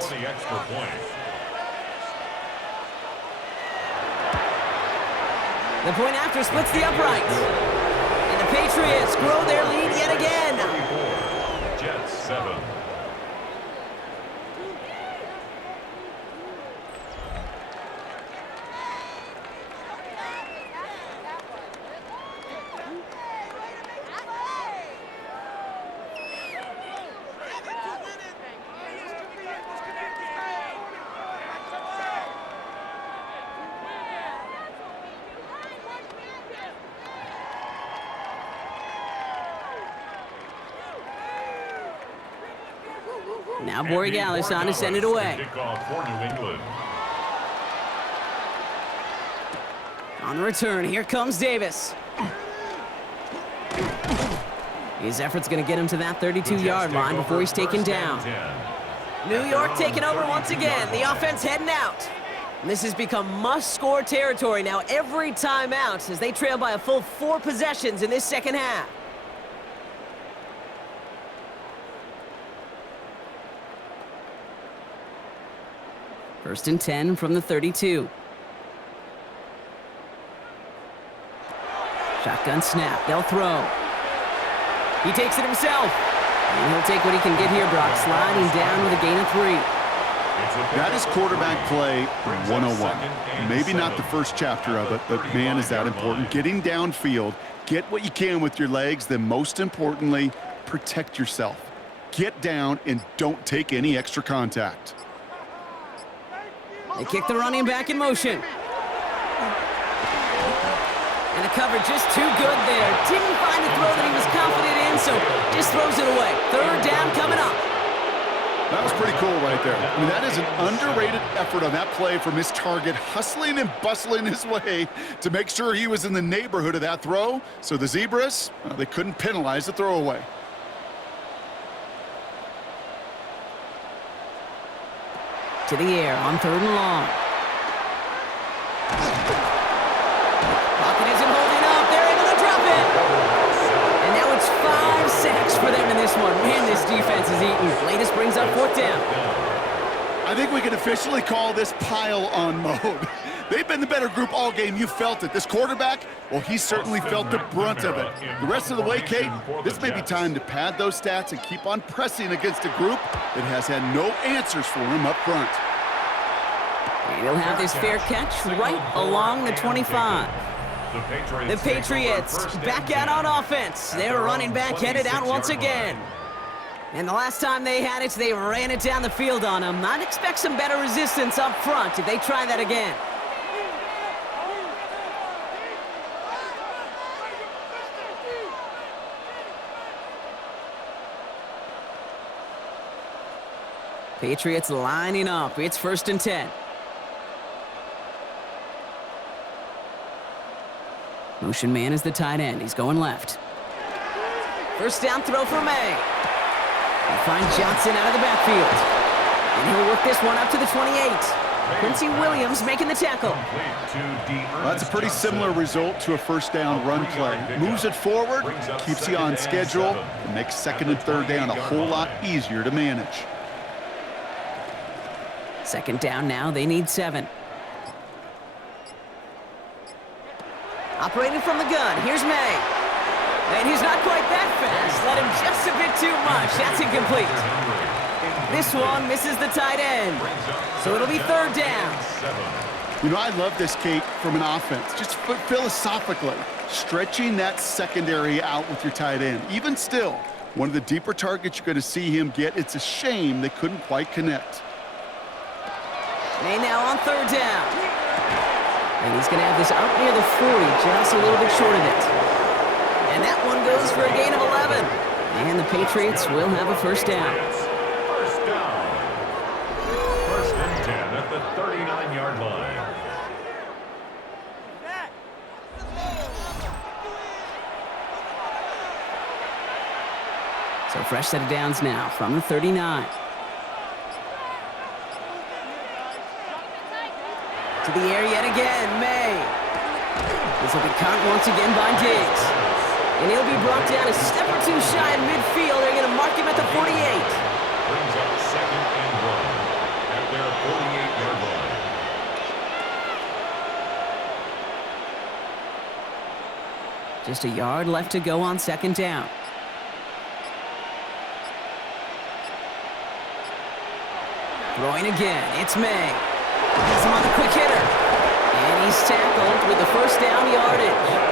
The point after splits the upright. The Patriots grow their lead yet again. 34, Jets 7. Now Borregales on to send it away. Kickoff for New England. On the return, here comes Davis. His effort's going to get him to that 32-yard line before he's taken down. New York taking over once again. The offense heading out. And this has become must-score territory now every time out as they trail by a full 4 possessions in this second half. First and 10 from the 32. Shotgun snap. They'll throw. He takes it himself. And he'll take what he can get here, Brock. Sliding down with a gain of 3. That is quarterback play 101. Maybe not the first chapter of it, but man, is that important. Getting downfield, get what you can with your legs, then most importantly, protect yourself. Get down and don't take any extra contact. They kick the running back in motion. And the coverage just too good there. Didn't find a throw that he was confident in, so just throws it away. Third down coming up. That was pretty cool right there. I mean, that is an underrated effort on that play from his target, hustling and bustling his way to make sure he was in the neighborhood of that throw. So the Zebras, they couldn't penalize the throwaway. To the air on 3rd and long. Pocket isn't holding up. They're able to drop it. And now it's 5 sacks for them in this one. Man, this defense is eating. Latest brings up 4th down. I think we can officially call this pile-on mode. They've been the better group all game. You felt it. This quarterback, well, he certainly felt the brunt of it. The rest of the way, Kate, this may be time to pad those stats and keep on pressing against a group that has had no answers for him up front. And he'll have this fair catch right along the 25. The Patriots back out on offense. Their running back headed out once again. And the last time they had it, they ran it down the field on him. I'd expect some better resistance up front if they try that again. Patriots lining up. It's 1st and 10. Motion man is the tight end. He's going left. First down throw for Maye. He'll find Johnson out of the backfield. And he'll work this one up to the 28. Quincy Williams making the tackle. Well, that's a pretty similar result to a first down run play. Moves it forward, keeps you on schedule, and makes 2nd and 3rd down a whole lot easier to manage. 2nd down now. They need 7. Operating from the gun. Here's Maye. And he's not quite that fast. Let him just a bit too much. That's incomplete. This one misses the tight end. So it'll be 3rd down. You know, I love this, Kate, from an offense. Just philosophically, stretching that secondary out with your tight end. Even still, one of the deeper targets you're going to see him get. It's a shame they couldn't quite connect. Maye now on 3rd down. And he's going to have this out near the 40, just a little bit short of it. And that one goes for a gain of 11. And the Patriots will have a 1st down. First down. 1st and 10 at the 39-yard line. So fresh set of downs now from the 39. To the air yet again, Maye. This will be caught once again by Diggs. And he'll be brought down a step or two shy in midfield. They're going to mark him at the 48. Brings up 2nd and 1 at their 48-yard line. Just a yard left to go on 2nd down. Throwing again, it's Maye. He's on the quick hitter. And he's tackled with the 1st down yardage.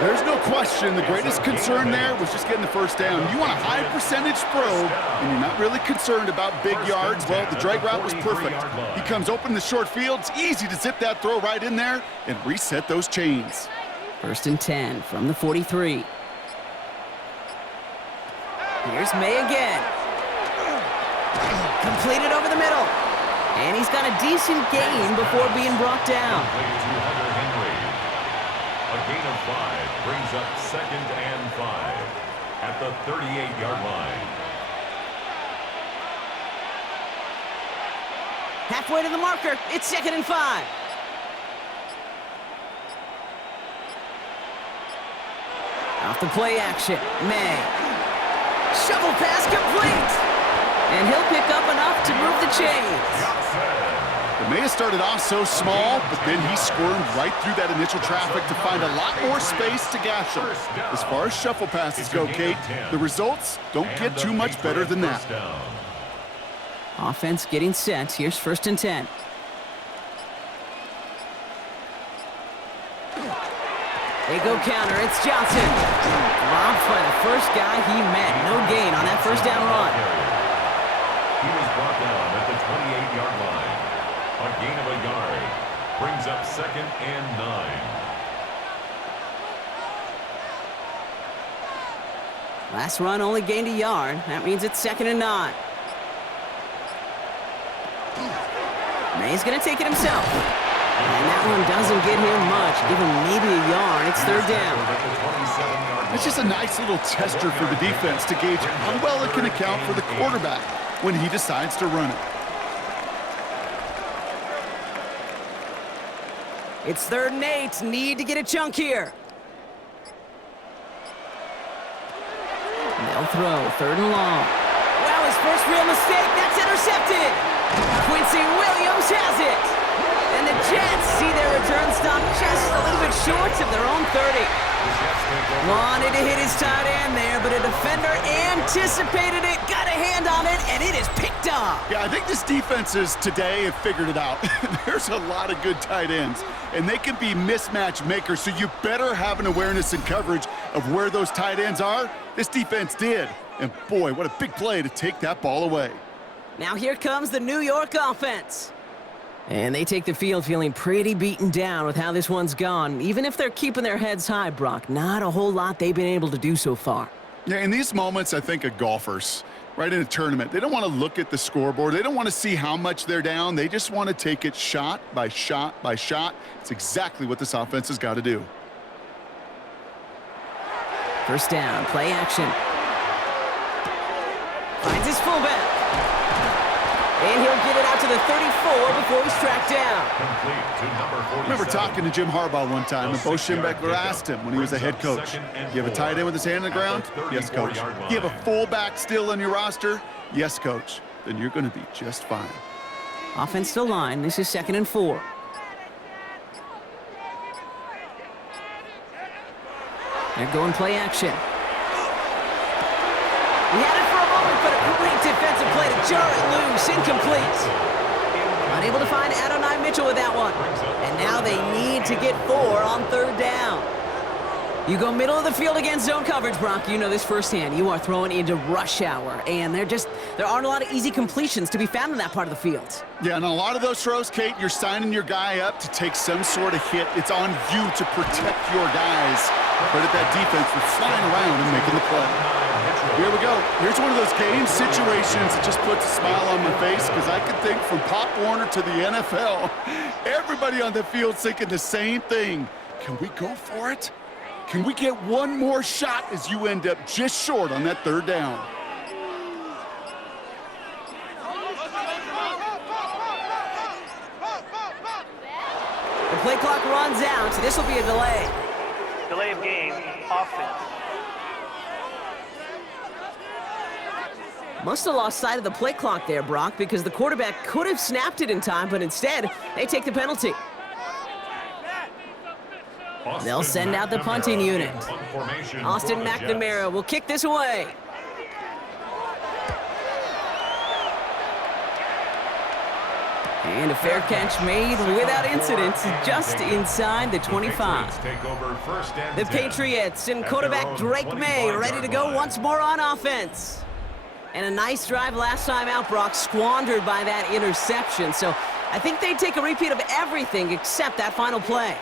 There's no question the greatest concern there was just getting the 1st down. You want a high percentage throw, and you're not really concerned about big yards. Well, the drag route was perfect. He comes open in the short field. It's easy to zip that throw right in there and reset those chains. 1st and 10 from the 43. Here's Maye again. Completed over the middle. And he's got a decent gain before being brought down. A gain of 5 brings up 2nd and 5 at the 38-yard line. Halfway to the marker. It's 2nd and 5. Off the play action. Maye. Shovel pass complete. And he'll pick up enough to move the chains. Maye started off so small, but then he squirmed right through that initial traffic to find a lot more space to gash him. As far as shuffle passes go, Kate, the results don't get too much better than that. Offense getting set. Here's 1st and 10. They go counter. It's Johnson. Dropped by the first guy he met. No gain on that first down run. He was brought down at the 28-yard line. A gain of a yard brings up 2nd and 9. Last run only gained a yard. That means it's 2nd and 9. Maye's going to take it himself. And that one doesn't get him much. Give him maybe a yard. It's 3rd down. It's just a nice little tester for the defense to gauge how well it can account for the quarterback when he decides to run it. It's 3rd and 8. Need to get a chunk here. They'll throw. 3rd and long. Well, his first real mistake. That's intercepted. Quincy Williams has it. And the Jets see their return stop just a little bit short of their own 30. Wanted to hit his tight end there, but a defender anticipated it, got a hand on it, and it is picked up. Yeah, I think this defenses today have figured it out. There's a lot of good tight ends, and they can be mismatch makers, so you better have an awareness and coverage of where those tight ends are. This defense did, and boy, what a big play to take that ball away. Now here comes the New York offense. And they take the field feeling pretty beaten down with how this one's gone. Even if they're keeping their heads high, Brock, not a whole lot they've been able to do so far. Yeah, in these moments, I think of golfers, right, in a tournament. They don't want to look at the scoreboard. They don't want to see how much they're down. They just want to take it shot by shot by shot. It's exactly what this offense has got to do. 1st down, play action. Finds his fullback. And he'll get it out to the 34 before he's tracked down. Complete to number 47. I remember talking to Jim Harbaugh one time, and Bo Schembechler asked him when he was a head coach, you have a tight end with his hand on the ground? Yes, coach. You have a fullback still on your roster? Yes, coach. Then you're going to be just fine. Offensive line, this is 2nd and 4. They're going play action. He had it for a moment, but a great defensive play to jar it loose. Incomplete. Unable to find Adonai Mitchell with that one. And now they need to get 4 on 3rd down. You go middle of the field against zone coverage, Brock. You know this firsthand. You are throwing into rush hour, and there aren't a lot of easy completions to be found in that part of the field. Yeah, and a lot of those throws, Kate, you're signing your guy up to take some sort of hit. It's on you to protect your guys. Credit that defense for flying around and making the play. Here we go. Here's one of those game situations that just puts a smile on my face because I can think from Pop Warner to the NFL, everybody on the field thinking the same thing. Can we go for it? Can we get one more shot as you end up just short on that 3rd down? The play clock runs out, so this will be a delay. Delay of game, offense. Must have lost sight of the play clock there, Brock, because the quarterback could have snapped it in time, but instead, they take the penalty. They'll send out the punting unit. Austin McNamara will kick this away. And a fair catch made without incident, just inside the 25. The Patriots and quarterback Drake Maye ready to go once more on offense. And a nice drive last time out, Brock, squandered by that interception. So I think they'd take a repeat of everything except that final play.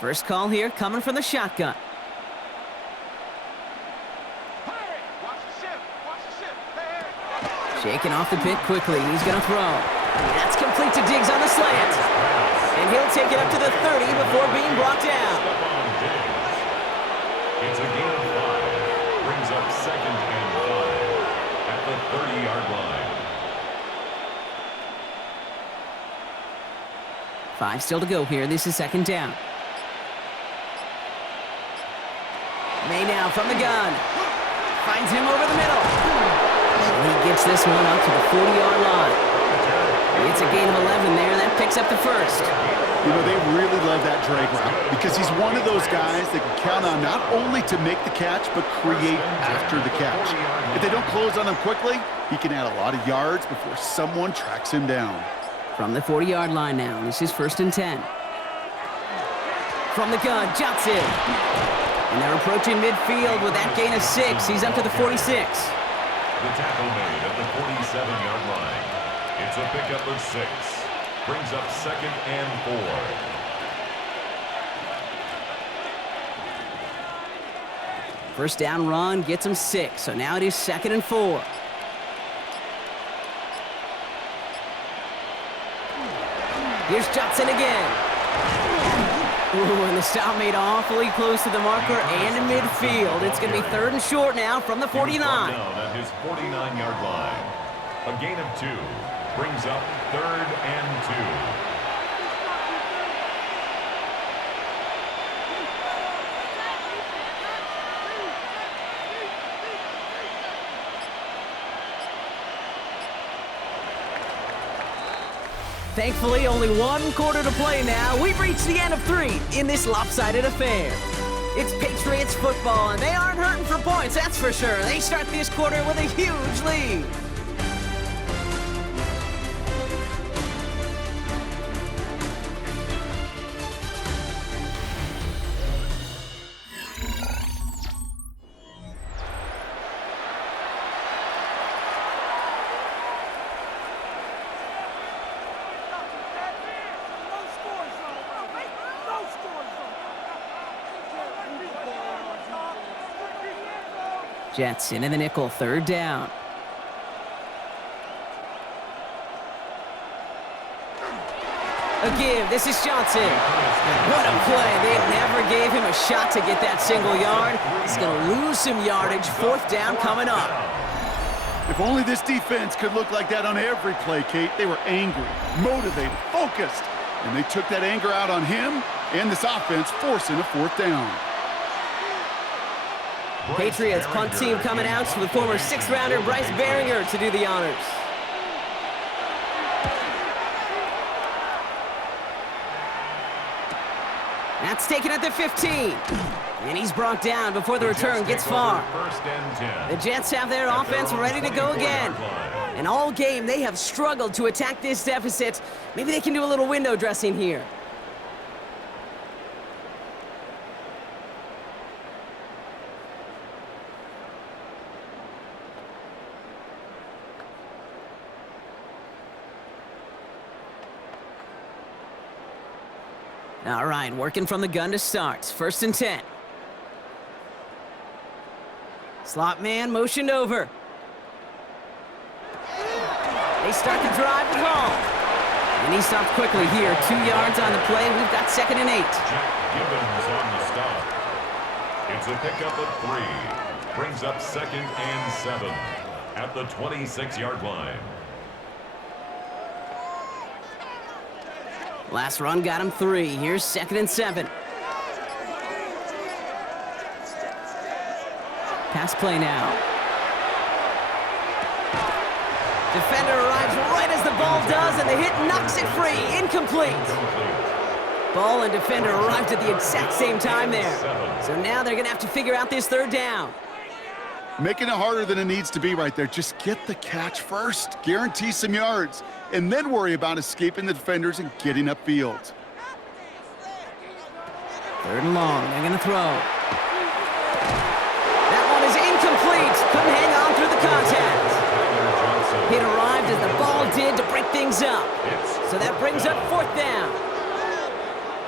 First call here coming from the shotgun. Shaking off the pit quickly. He's going to throw. That's complete to Diggs on the slant. And he'll take it up to the 30 before being brought down. It's a gain of 5. Brings up 2nd and 5 at the 30-yard line. 5 still to go here. This is 2nd down. May Maye now from the gun. Finds him over the middle. And he gets this one up to the 40-yard line. It's a gain of 11 there, and that picks up the first. You know, they really love that Drake route because he's one of those guys that can count on not only to make the catch, but create after the catch. If they don't close on him quickly, he can add a lot of yards before someone tracks him down. From the 40-yard line now, this is 1st and 10. From the gun, Johnson. And they're approaching midfield with that gain of 6. He's up to the 46. The tackle made at the 47-yard line. It's a pickup of 6. Brings up 2nd and 4. First down run gets him 6, so now it is 2nd and 4. Here's Johnson again. Ooh, and the stop made awfully close to the marker and in midfield. It's going to be 3rd and short now from the 49. Down at his 49-yard line. A gain of 2. Brings up 3rd and 2. Thankfully, only 1 quarter to play now. We've reached the end of 3 in this lopsided affair. It's Patriots football, and they aren't hurting for points, that's for sure. They start this quarter with a huge lead. Jets into the nickel, 3rd down. A give, this is Johnson. What a play, they never gave him a shot to get that single yard. He's gonna lose some yardage, 4th down coming up. If only this defense could look like that on every play, Kate. They were angry, motivated, focused, and they took that anger out on him and this offense, forcing a 4th down. Patriots punt team coming out with former 6th-rounder Bryce Baringer to do the honors. That's taken at the 15. And he's brought down before the return gets far. The Jets have their offense ready to go again. And all game, they have struggled to attack this deficit. Maybe they can do a little window dressing here. All right, working from the gun to start. 1st and 10. Slot man motioned over. They start the drive with Hall. And he stopped quickly here. 2 yards on the play. We've got 2nd and 8. Jack Gibbons on the stop. It's a pickup of 3. Brings up 2nd and 7 at the 26-yard line. Last run got him 3. Here's 2nd and 7. Pass play now. Defender arrives right as the ball does, and the hit knocks it free. Incomplete. Ball and defender arrived at the exact same time there. So now they're going to have to figure out this 3rd down. Making it harder than it needs to be right there. Just get the catch first. Guarantee some yards. And then worry about escaping the defenders and getting upfield. 3rd and long. They're going to throw. That one is incomplete. Couldn't hang on through the contact. It arrived as the ball did to break things up. So that brings up 4th down.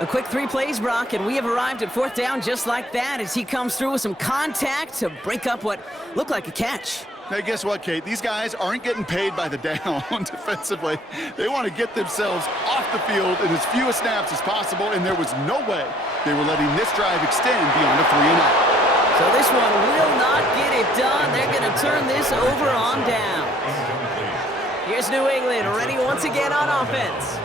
A quick 3 plays, Brock, and we have arrived at 4th down just like that as he comes through with some contact to break up what looked like a catch. Now, guess what, Kate? These guys aren't getting paid by the down defensively. They want to get themselves off the field in as few snaps as possible, and there was no way they were letting this drive extend beyond a 3-and-out. So this one will not get it done. They're going to turn this over on down. Here's New England ready once again on offense.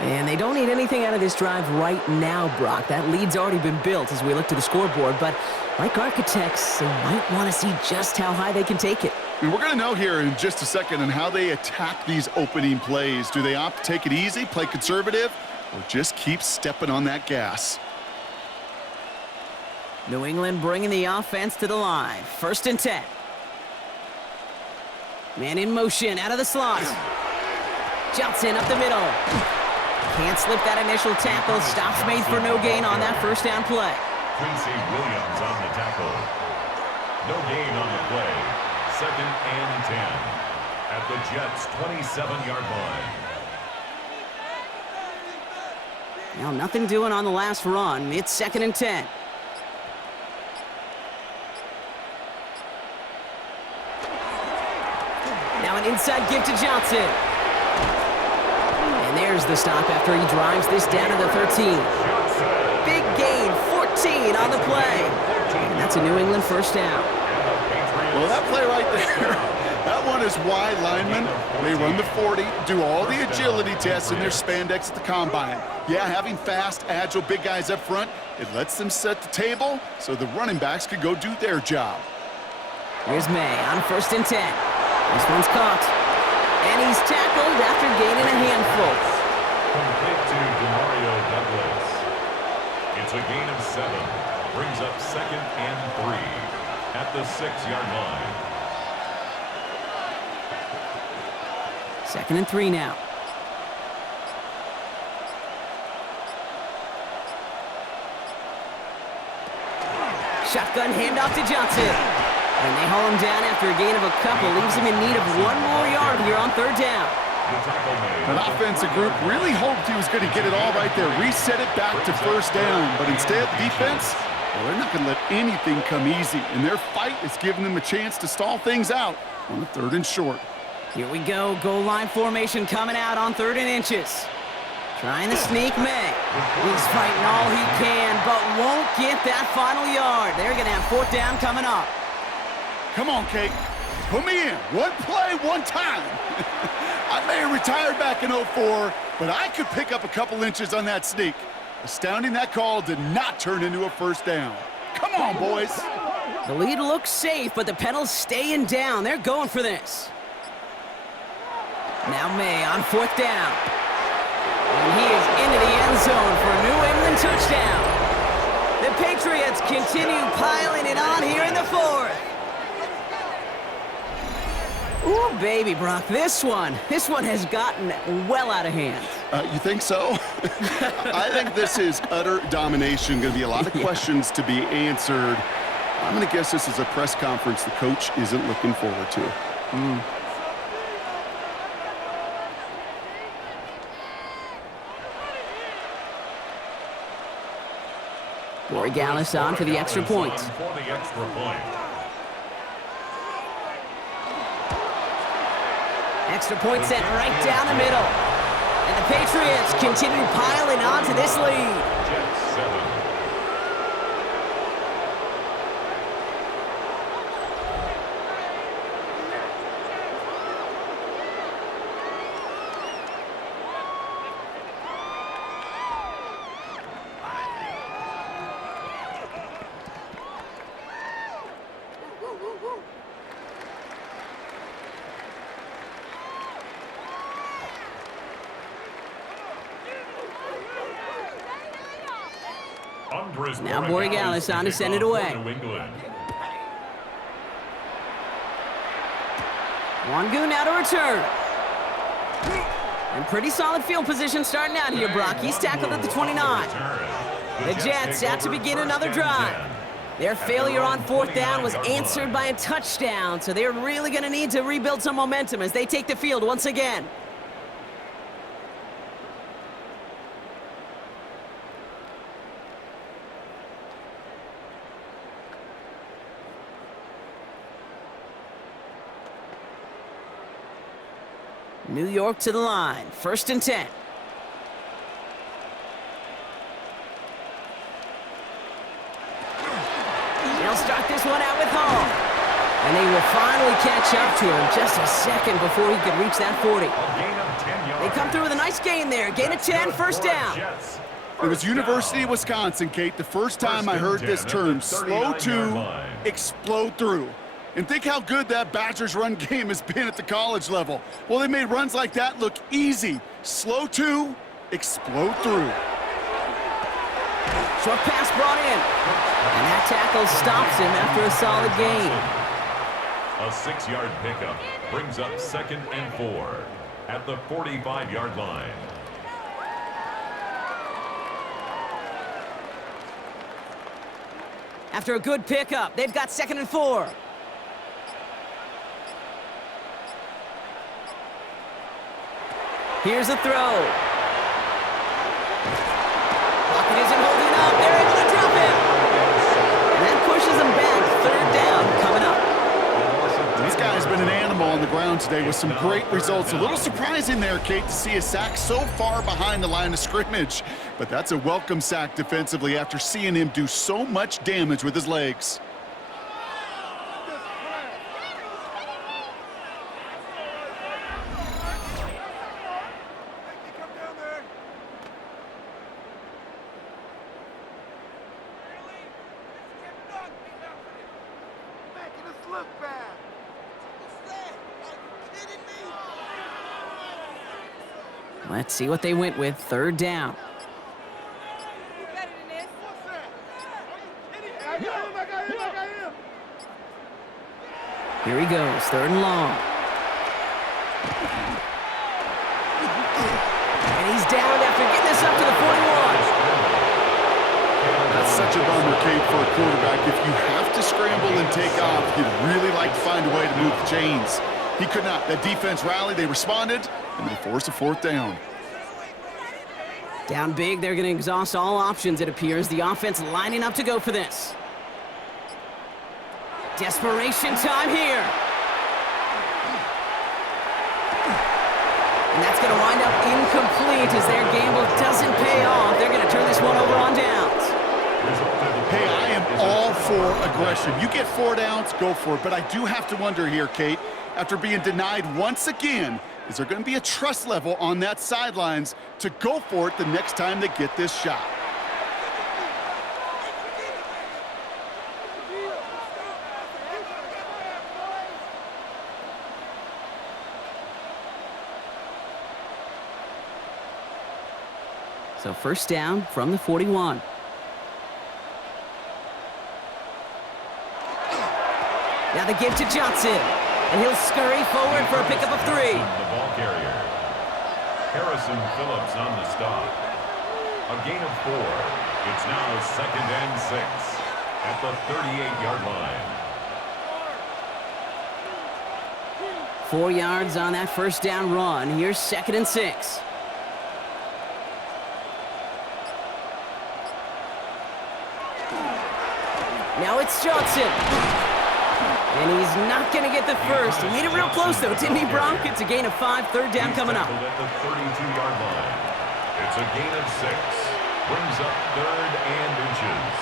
And they don't need anything out of this drive right now, Brock. That lead's already been built as we look to the scoreboard, but Like architects, they might want to see just how high they can take it. And we're going to know here in just a second on how they attack these opening plays. Do they opt to take it easy, play conservative, or just keep stepping on that gas? New England bringing the offense to the line. 1st and 10. Man in motion, out of the slot. Johnson up the middle. Can't slip that initial tackle. Stops made for no gain on that 1st down play. Quincy Williams on the tackle. No gain on the play. 2nd and 10 at the Jets' 27-yard line. Now nothing doing on the last run. It's 2nd and 10. Now an inside give to Johnson. And there's the stop after he drives this down to the 13. Big gain, 14 on the play. And that's a New England 1st down. Well, that play right there, that one is wide linemen. They run the 40, do all the agility tests in their spandex at the combine. Yeah, having fast, agile, big guys up front, it lets them set the table so the running backs could go do their job. Here's Maye on 1st and 10. This one's caught. And he's tackled after gaining a handful. Complete to Demario Douglas. It's a gain of 7. Brings up 2nd and 3 at the 6-yard line. 2nd and 3 now. Shotgun handoff to Johnson. And they haul him down after a gain of a couple. Leaves him in need of 1 more yard here on 3rd down. An offensive group really hoped he was going to get it all right there, reset it back to 1st down. But instead, defense, well, they're not going to let anything come easy. And their fight is giving them a chance to stall things out on the 3rd and short. Here we go. Goal line formation coming out on 3rd and inches. Trying to sneak Maye. He's fighting all he can, but won't get that final yard. They're going to have 4th down coming up. Come on, Kate. Put me in. One play, one time. I may have retired back in 04, but I could pick up a couple inches on that sneak. Astounding that call did not turn into a 1st down. Come on, boys. The lead looks safe, but the pedal's staying down. They're going for this. Now Maye on 4th down. And he is into the end zone for a New England touchdown. The Patriots continue piling it on here in the 4th. Ooh, baby, Brock, this one has gotten well out of hand. You think so? I think this is utter domination. Going to be a lot of questions to be answered. I'm going to guess this is a press conference the coach isn't looking forward to. Rory Gallis on for the extra point. Extra point sent right down the middle. And the Patriots continue piling on to this lead. Jets 7. Now Borregales on to send it away. Wangu now to return. And pretty solid field position starting out here, Brock. He's tackled at the 29. The Jets out to begin another drive. Their failure on 4th down was answered by a touchdown, so they're really going to need to rebuild some momentum as they take the field once again. New York to the line, 1st and 10. They'll start this one out with Hall. And they will finally catch up to him just a second before he could reach that 40. They come through with a nice gain there. Gain of 10, 1st down. It was University of Wisconsin, Kate, the first time I heard this term, slow to explode through. And think how good that Badgers run game has been at the college level. Well, they made runs like that look easy. Slow to explode through. Short pass brought in. And that tackle stops him after a solid gain. A 6-yard pickup brings up 2nd and 4 at the 45-yard line. After a good pickup, they've got 2nd and 4. Here's a throw. Pocket isn't holding up. They're able to drop him. And that pushes them back. 3rd down coming up. This guy's been an animal on the ground today with some great results. A little surprising there, Kate, to see a sack so far behind the line of scrimmage. But that's a welcome sack defensively after seeing him do so much damage with his legs. Let's see what they went with. 3rd down. Here he goes, 3rd and long. And he's down after getting this up to the 41. That's such a bummer, Kate, for a quarterback. If you have to scramble and take off, you'd really like to find a way to move the chains. He could not. That defense rallied, they responded, and they forced a 4th down. Down big, they're going to exhaust all options, it appears. The offense lining up to go for this. Desperation time here. And that's going to wind up incomplete as their gamble doesn't pay off. They're going to turn this one over on downs. Hey, I am all for aggression. You get 4 downs, go for it. But I do have to wonder here, Kate, after being denied once again, is there going to be a trust level on that sidelines to go for it the next time they get this shot? So 1st down from the 41. Now the give to Johnson. And he'll scurry forward for a pickup of 3. The ball carrier. Harrison Phillips on the stop. A gain of 4. It's now 2nd and 6 at the 38-yard line. 4 yards on that 1st down run. Here's 2nd and 6. Now it's Johnson. And he's not going to get the first. He made it real close, though, didn't he, Bronk? It's a gain of 5, 3rd down coming up. At the 32-yard line. It's a gain of 6. Brings up 3rd and inches.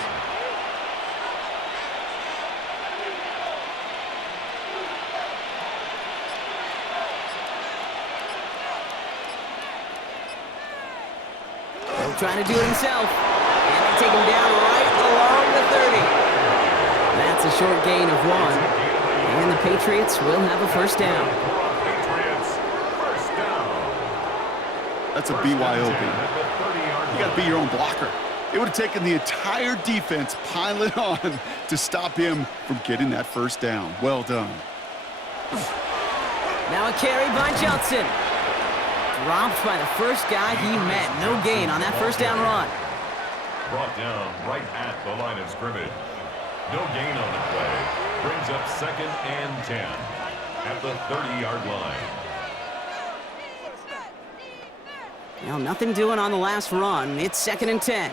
He'll try to do it himself. And they take him down right along the 30. That's a short gain of 1. And the Patriots will have a 1st down. Patriots, 1st down. That's a BYOB. You got to be your own blocker. It would have taken the entire defense piling on to stop him from getting that 1st down. Well done. Now a carry by Johnson. Dropped by the first guy he met. No gain on that 1st down run. Brought down right at the line of scrimmage. No gain on the play. Brings up 2nd and 10 at the 30-yard line. Well, nothing doing on the last run. It's 2nd and 10.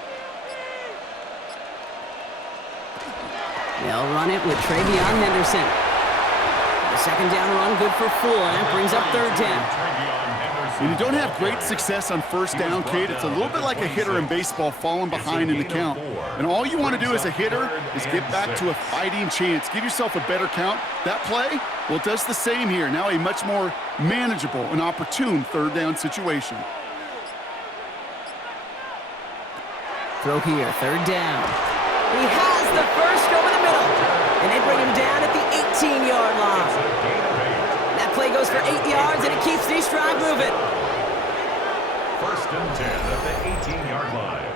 They'll run it with Travion Henderson. The 2nd down run good for 4, and that brings up 3rd down. When you don't have great success on 1st down, Kate, it's a little bit like a hitter in baseball falling behind in the count. And all you want to do as a hitter is get back to a fighting chance. Give yourself a better count. That play, well, it does the same here. Now a much more manageable and opportune 3rd down situation. Throw here, third down. He has the first over the middle. And they bring him down at the 18-yard line. That play goes for 8 yards, and it keeps the East drive moving. First and 10 at the 18-yard line.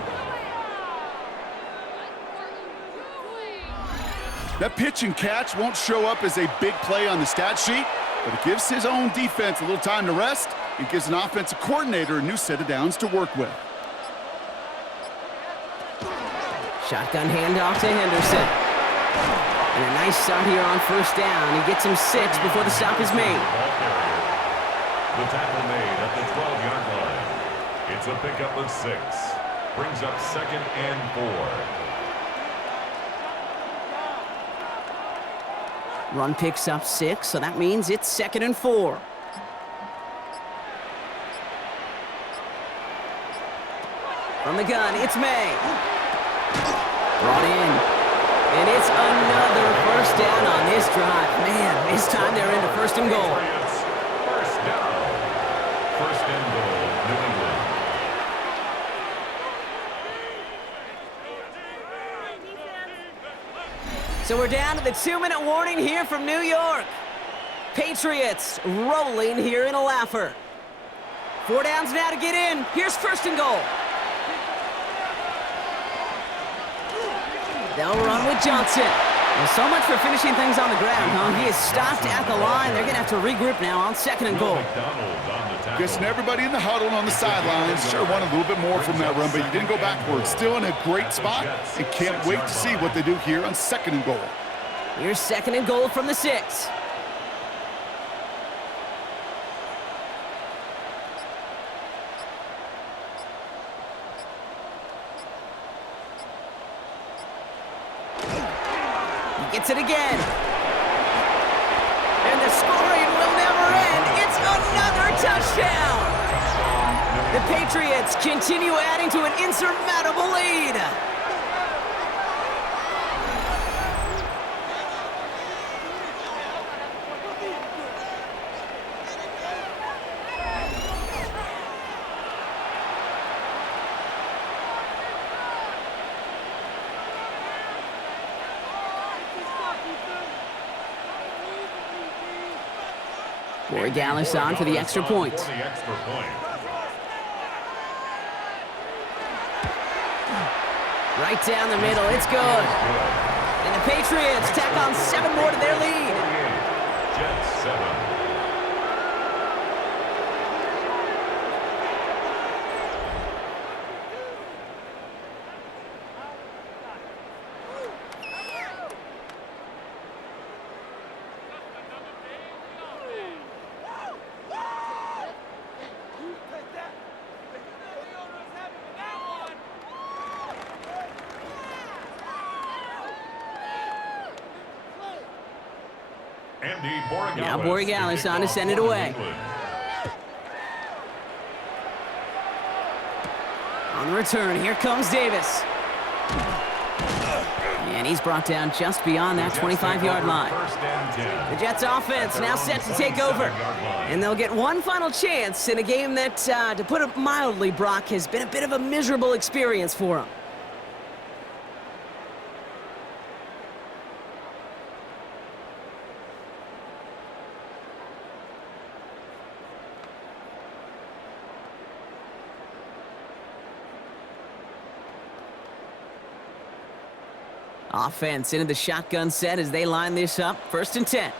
That pitch and catch won't show up as a big play on the stat sheet, but it gives his own defense a little time to rest. It gives an offensive coordinator a new set of downs to work with. Shotgun handoff to Henderson. And a nice start here on first down. He gets him 6 before the stop is made. The tackle made at the 12-yard line. It's a pickup of 6. Brings up 2nd and 4. Run picks up 6, so that means it's 2nd and 4. From the gun, it's Maye. Brought in. And it's another first down on this drive. Man, this time they're into 1st and goal. Patriots, first down. 1st and goal, New England. So we're down to the 2-minute warning here from New York. Patriots rolling here in a laugher. 4 downs now to get in. Here's 1st and goal. They'll run with Johnson. Well, so much for finishing things on the ground, huh? He is stopped at the line. They're going to have to regroup now on 2nd and goal. Guessing everybody in the huddle on the sidelines sure wanted a little bit more from that run, but you didn't go backwards. Still in a great spot, and can't wait to see what they do here on 2nd and goal. Here's 2nd and goal from the 6. Gets it again. And the scoring will never end. It's another touchdown. The Patriots continue adding to an insurmountable lead. Gallis on for the extra point. Right down the middle, it's good. And the Patriots tack on 7 more to their lead. Jets 7. Now Borregales on to send it away. On the return, here comes Davis. And he's brought down just beyond that 25-yard line. The Jets offense now set to take over. And they'll get one final chance in a game that, to put it mildly, Brock, has been a bit of a miserable experience for them. Offense into the shotgun set as they line this up. 1st and 10.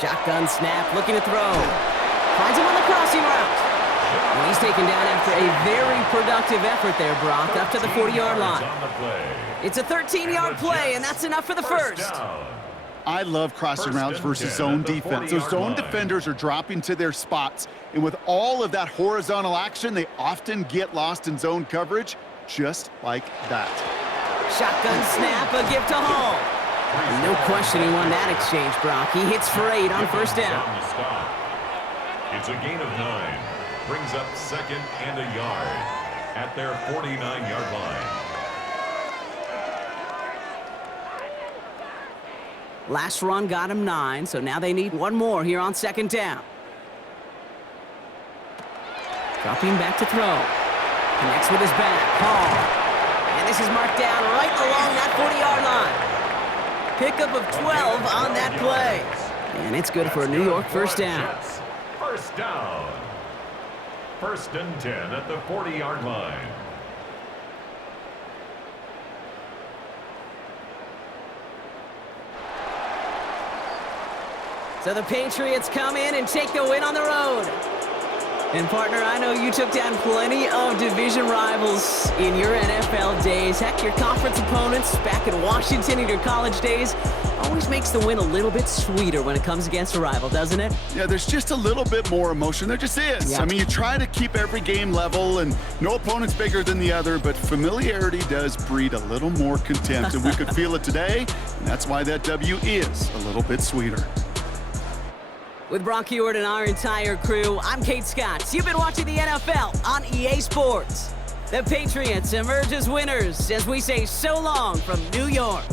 Shotgun snap, looking to throw. Finds him on the crossing route. And he's taken down after a very productive effort there, Brock, up to the 40-yard line. It's a 13-yard play, and that's enough for the first. I love crossing routes versus zone defense. Those zone defenders are dropping to their spots, and with all of that horizontal action, they often get lost in zone coverage, just like that. Shotgun snap, a gift to Hall. And no question he won that exchange, Brock. He hits for 8 on 1st down. It's a gain of 9. Brings up 2nd and a yard at their 49-yard line. Last run got him 9, so now they need one more here on 2nd down. Dropping back to throw. Connects with his back. Hall. And this is marked down right along that 40-yard line. Pickup of 12 on that play. And it's good for a New York first down. First down. 1st and 10 at the 40-yard line. So the Patriots come in and take the win on the road. And partner, I know you took down plenty of division rivals in your NFL days. Heck, your conference opponents back in Washington in your college days always makes the win a little bit sweeter when it comes against a rival, doesn't it? Yeah, there's just a little bit more emotion. There just is. Yeah. I mean, you try to keep every game level, and no opponent's bigger than the other, but familiarity does breed a little more contempt, and we could feel it today, and that's why that W is a little bit sweeter. With Brock Ewart and our entire crew, I'm Kate Scott. You've been watching the NFL on EA Sports. The Patriots emerge as winners as we say so long from New York.